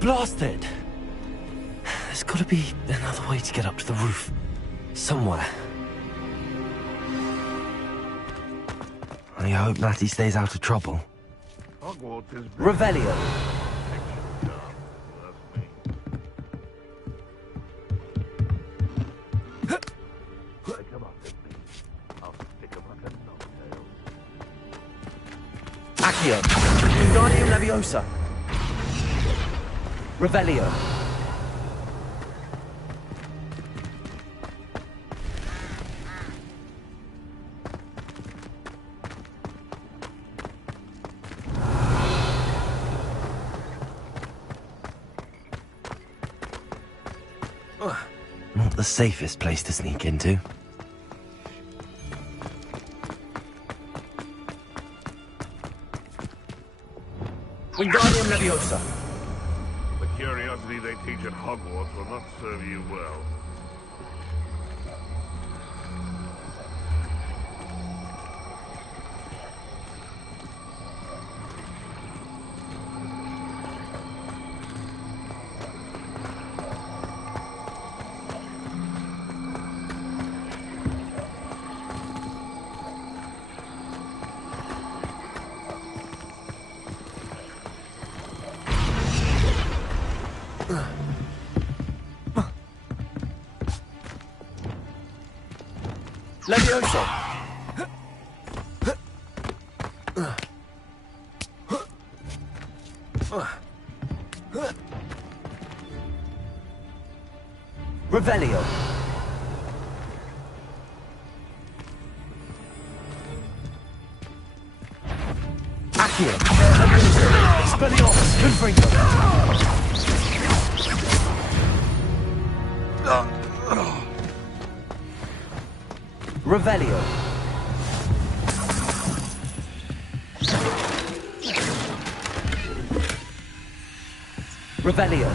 Blasted! There's gotta be another way to get up to the roof. Somewhere. I hope Matty stays out of trouble. Hogwarts is Revelio. Accio. Wingardium Leviosa. Revelio. Not the safest place to sneak into. Wingardium Leviosa. The curiosity they teach at Hogwarts will not serve you well. Leviosa. Revelio. Accio. Expelliarmus. Confringo. Revelio. Revelio.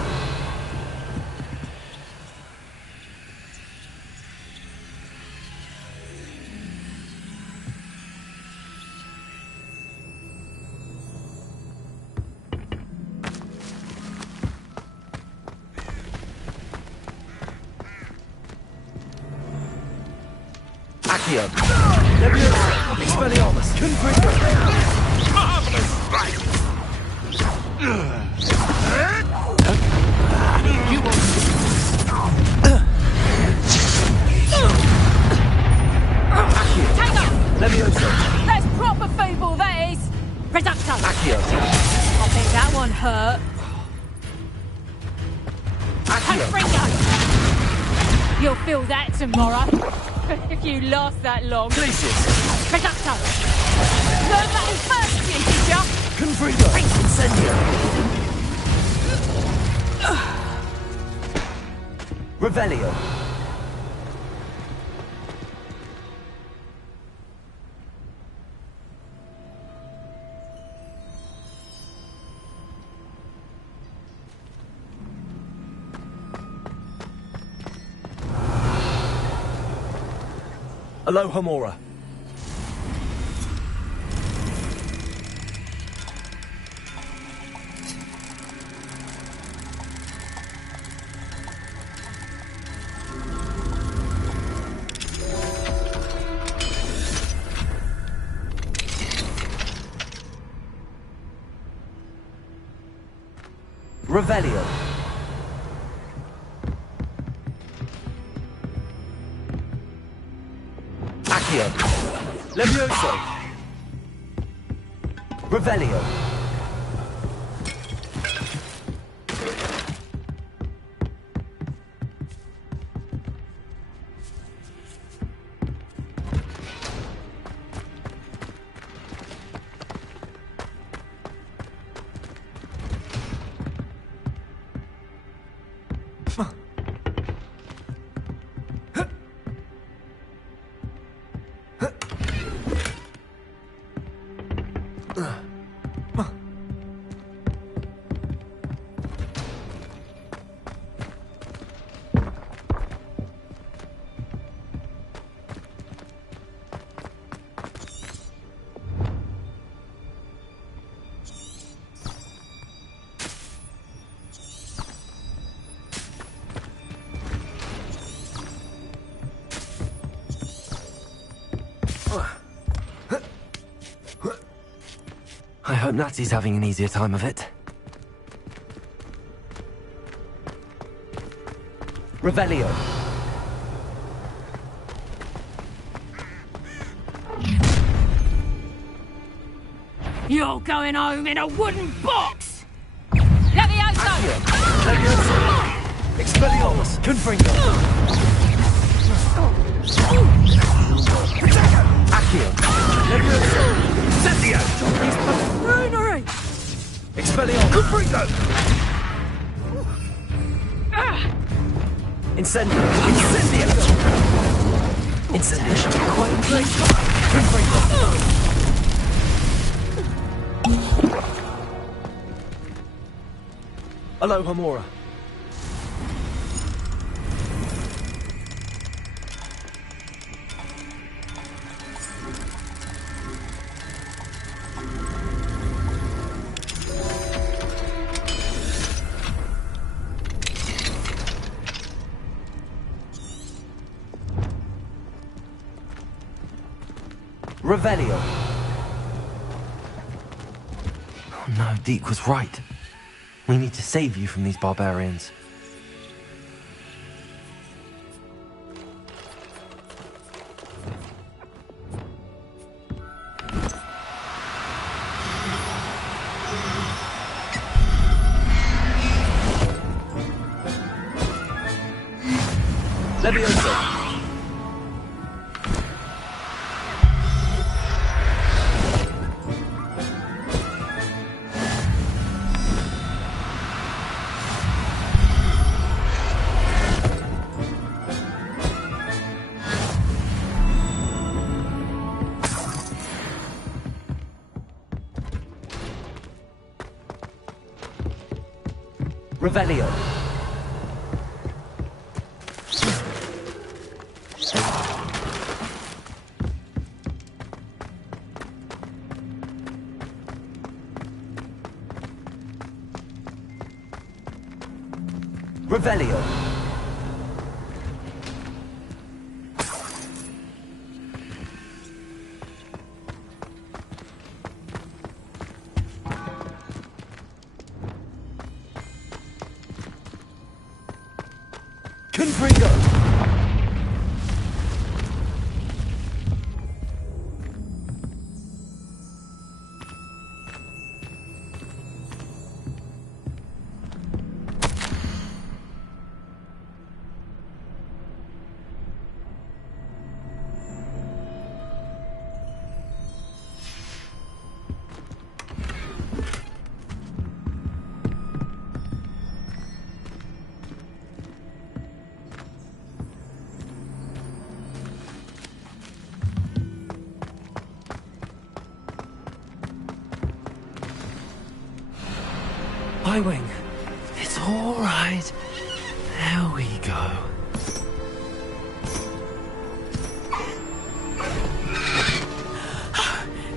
Accio. Leviosa. Expelliarmus. Confringo. Marvelous strike! You'll feel that tomorrow. If you last that long. Glacius! Reducto! Learn that first, you teacher! Confringo! Incendio! Revelio. Alohomora. Revelio. Accio. Levioso. Revelio. I hope Natsy's having an easier time of it. Revelio. You're going home in a wooden box! Levioso! Levioso. Expelliarmus. Confringo. Accio. Levioso. Incendio. Brunery! Expelliarmus. Confringo. Incendio. Incendio. Incendio. Quite place. Confringo. Alohomora. Revelio. Oh no, Deke was right. We need to save you from these barbarians. Levioso. Revelio. Revelio. Confringo. Highwing, it's all right. There we go.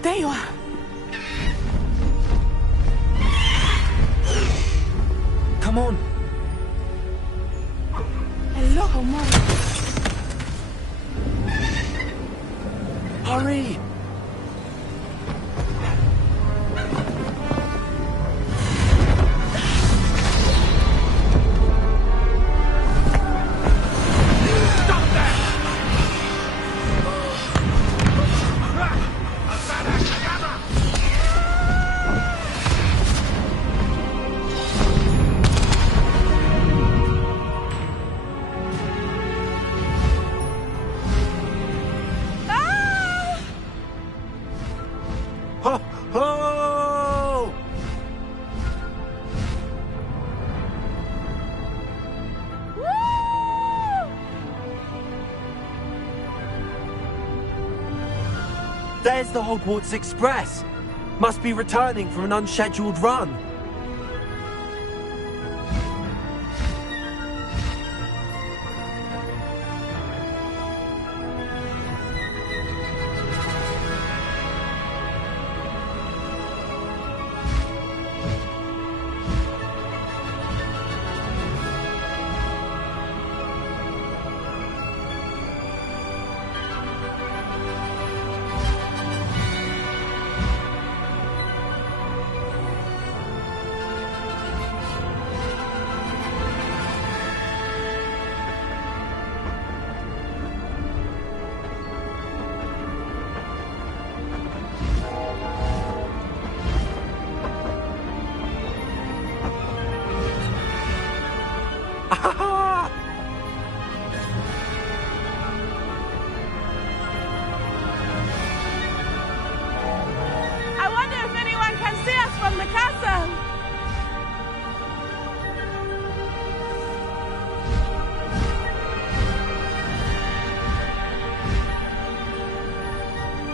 There you are. Come on. Hello, Mom. Hurry! There's the Hogwarts Express. Must be returning from an unscheduled run. I wonder if anyone can see us from the castle.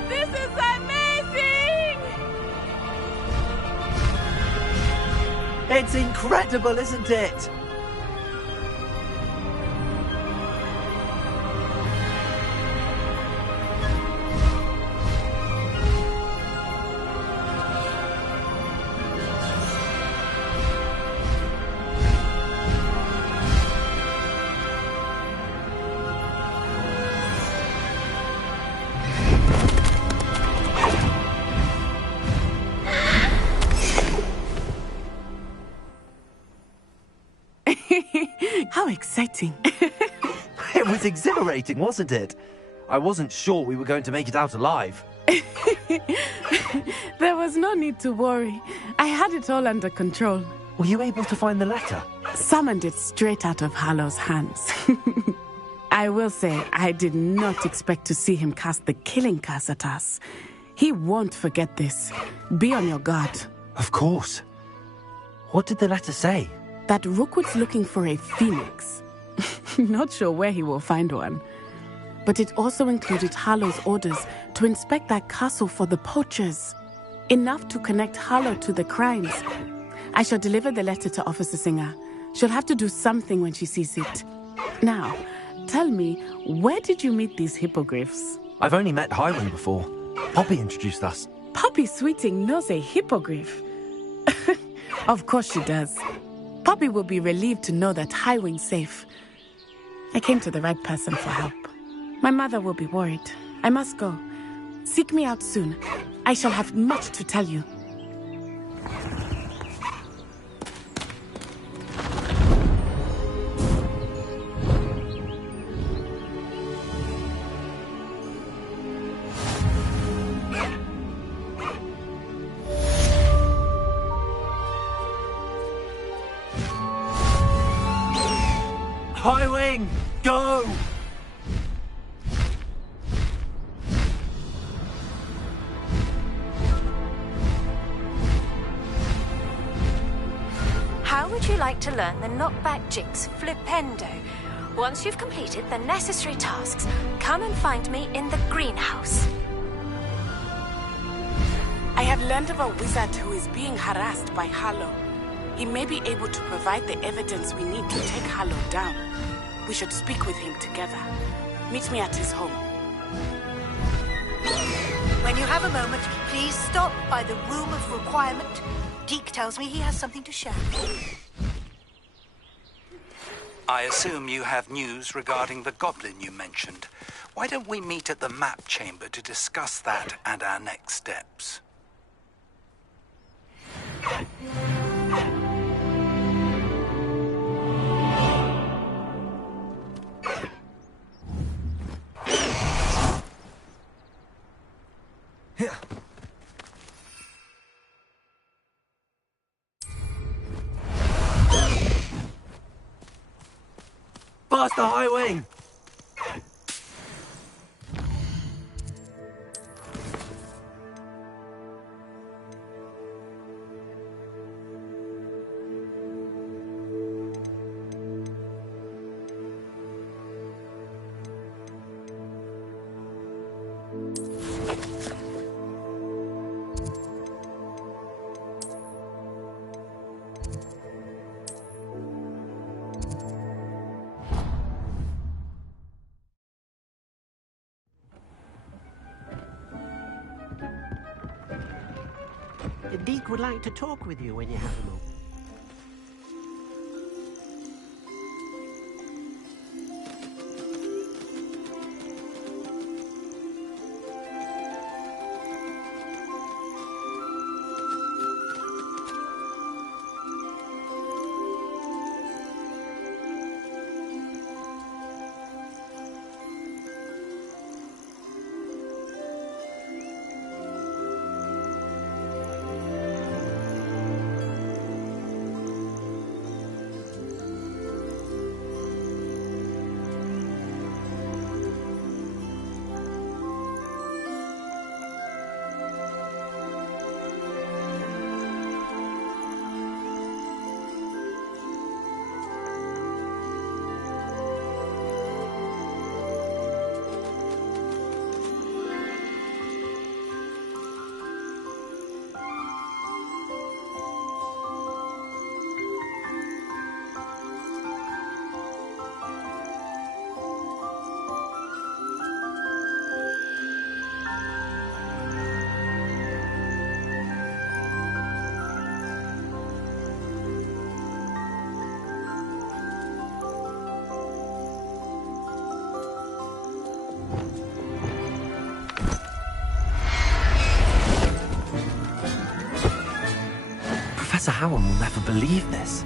This is amazing! It's incredible, isn't it? How exciting. It was exhilarating, wasn't it? I wasn't sure we were going to make it out alive. There was no need to worry. I had it all under control. Were you able to find the letter? Summoned it straight out of Harlow's hands. I will say, I did not expect to see him cast the killing curse at us. He won't forget this. Be on your guard. Of course. What did the letter say? That Rookwood's looking for a phoenix. Not sure where he will find one. But it also included Harlow's orders to inspect that castle for the poachers. Enough to connect Harlow to the crimes. I shall deliver the letter to Officer Singer. She'll have to do something when she sees it. Now, tell me, where did you meet these hippogriffs? I've only met Highwing before. Poppy introduced us. Poppy Sweeting knows a hippogriff. Of course she does. Poppy will be relieved to know that Highwing's safe. I came to the right person for help. My mother will be worried. I must go. Seek me out soon. I shall have much to tell you. Highwing, go! How would you like to learn the knockback jinx flipendo? Once you've completed the necessary tasks, come and find me in the greenhouse. I have learned of a wizard who is being harassed by Harlow. He may be able to provide the evidence we need to take Harlow down. We should speak with him together. Meet me at his home. When you have a moment, please stop by the Room of Requirement. Deke tells me he has something to share. I assume you have news regarding the goblin you mentioned. Why don't we meet at the map chamber to discuss that and our next steps? Past the highway! Deke would like to talk with you when you have a moment. Professor Howard will never believe this.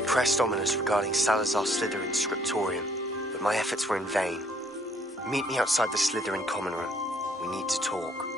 I pressed Ominous regarding Salazar Slytherin's scriptorium, but my efforts were in vain. Meet me outside the Slytherin common room. We need to talk.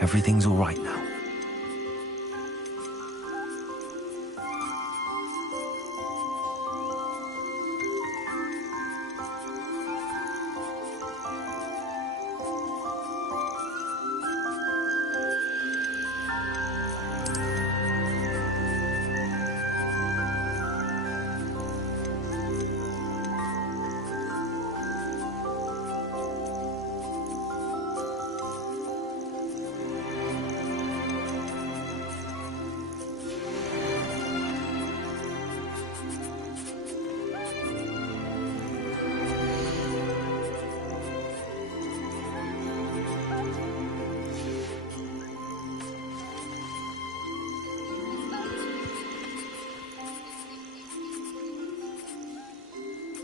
Everything's all right now.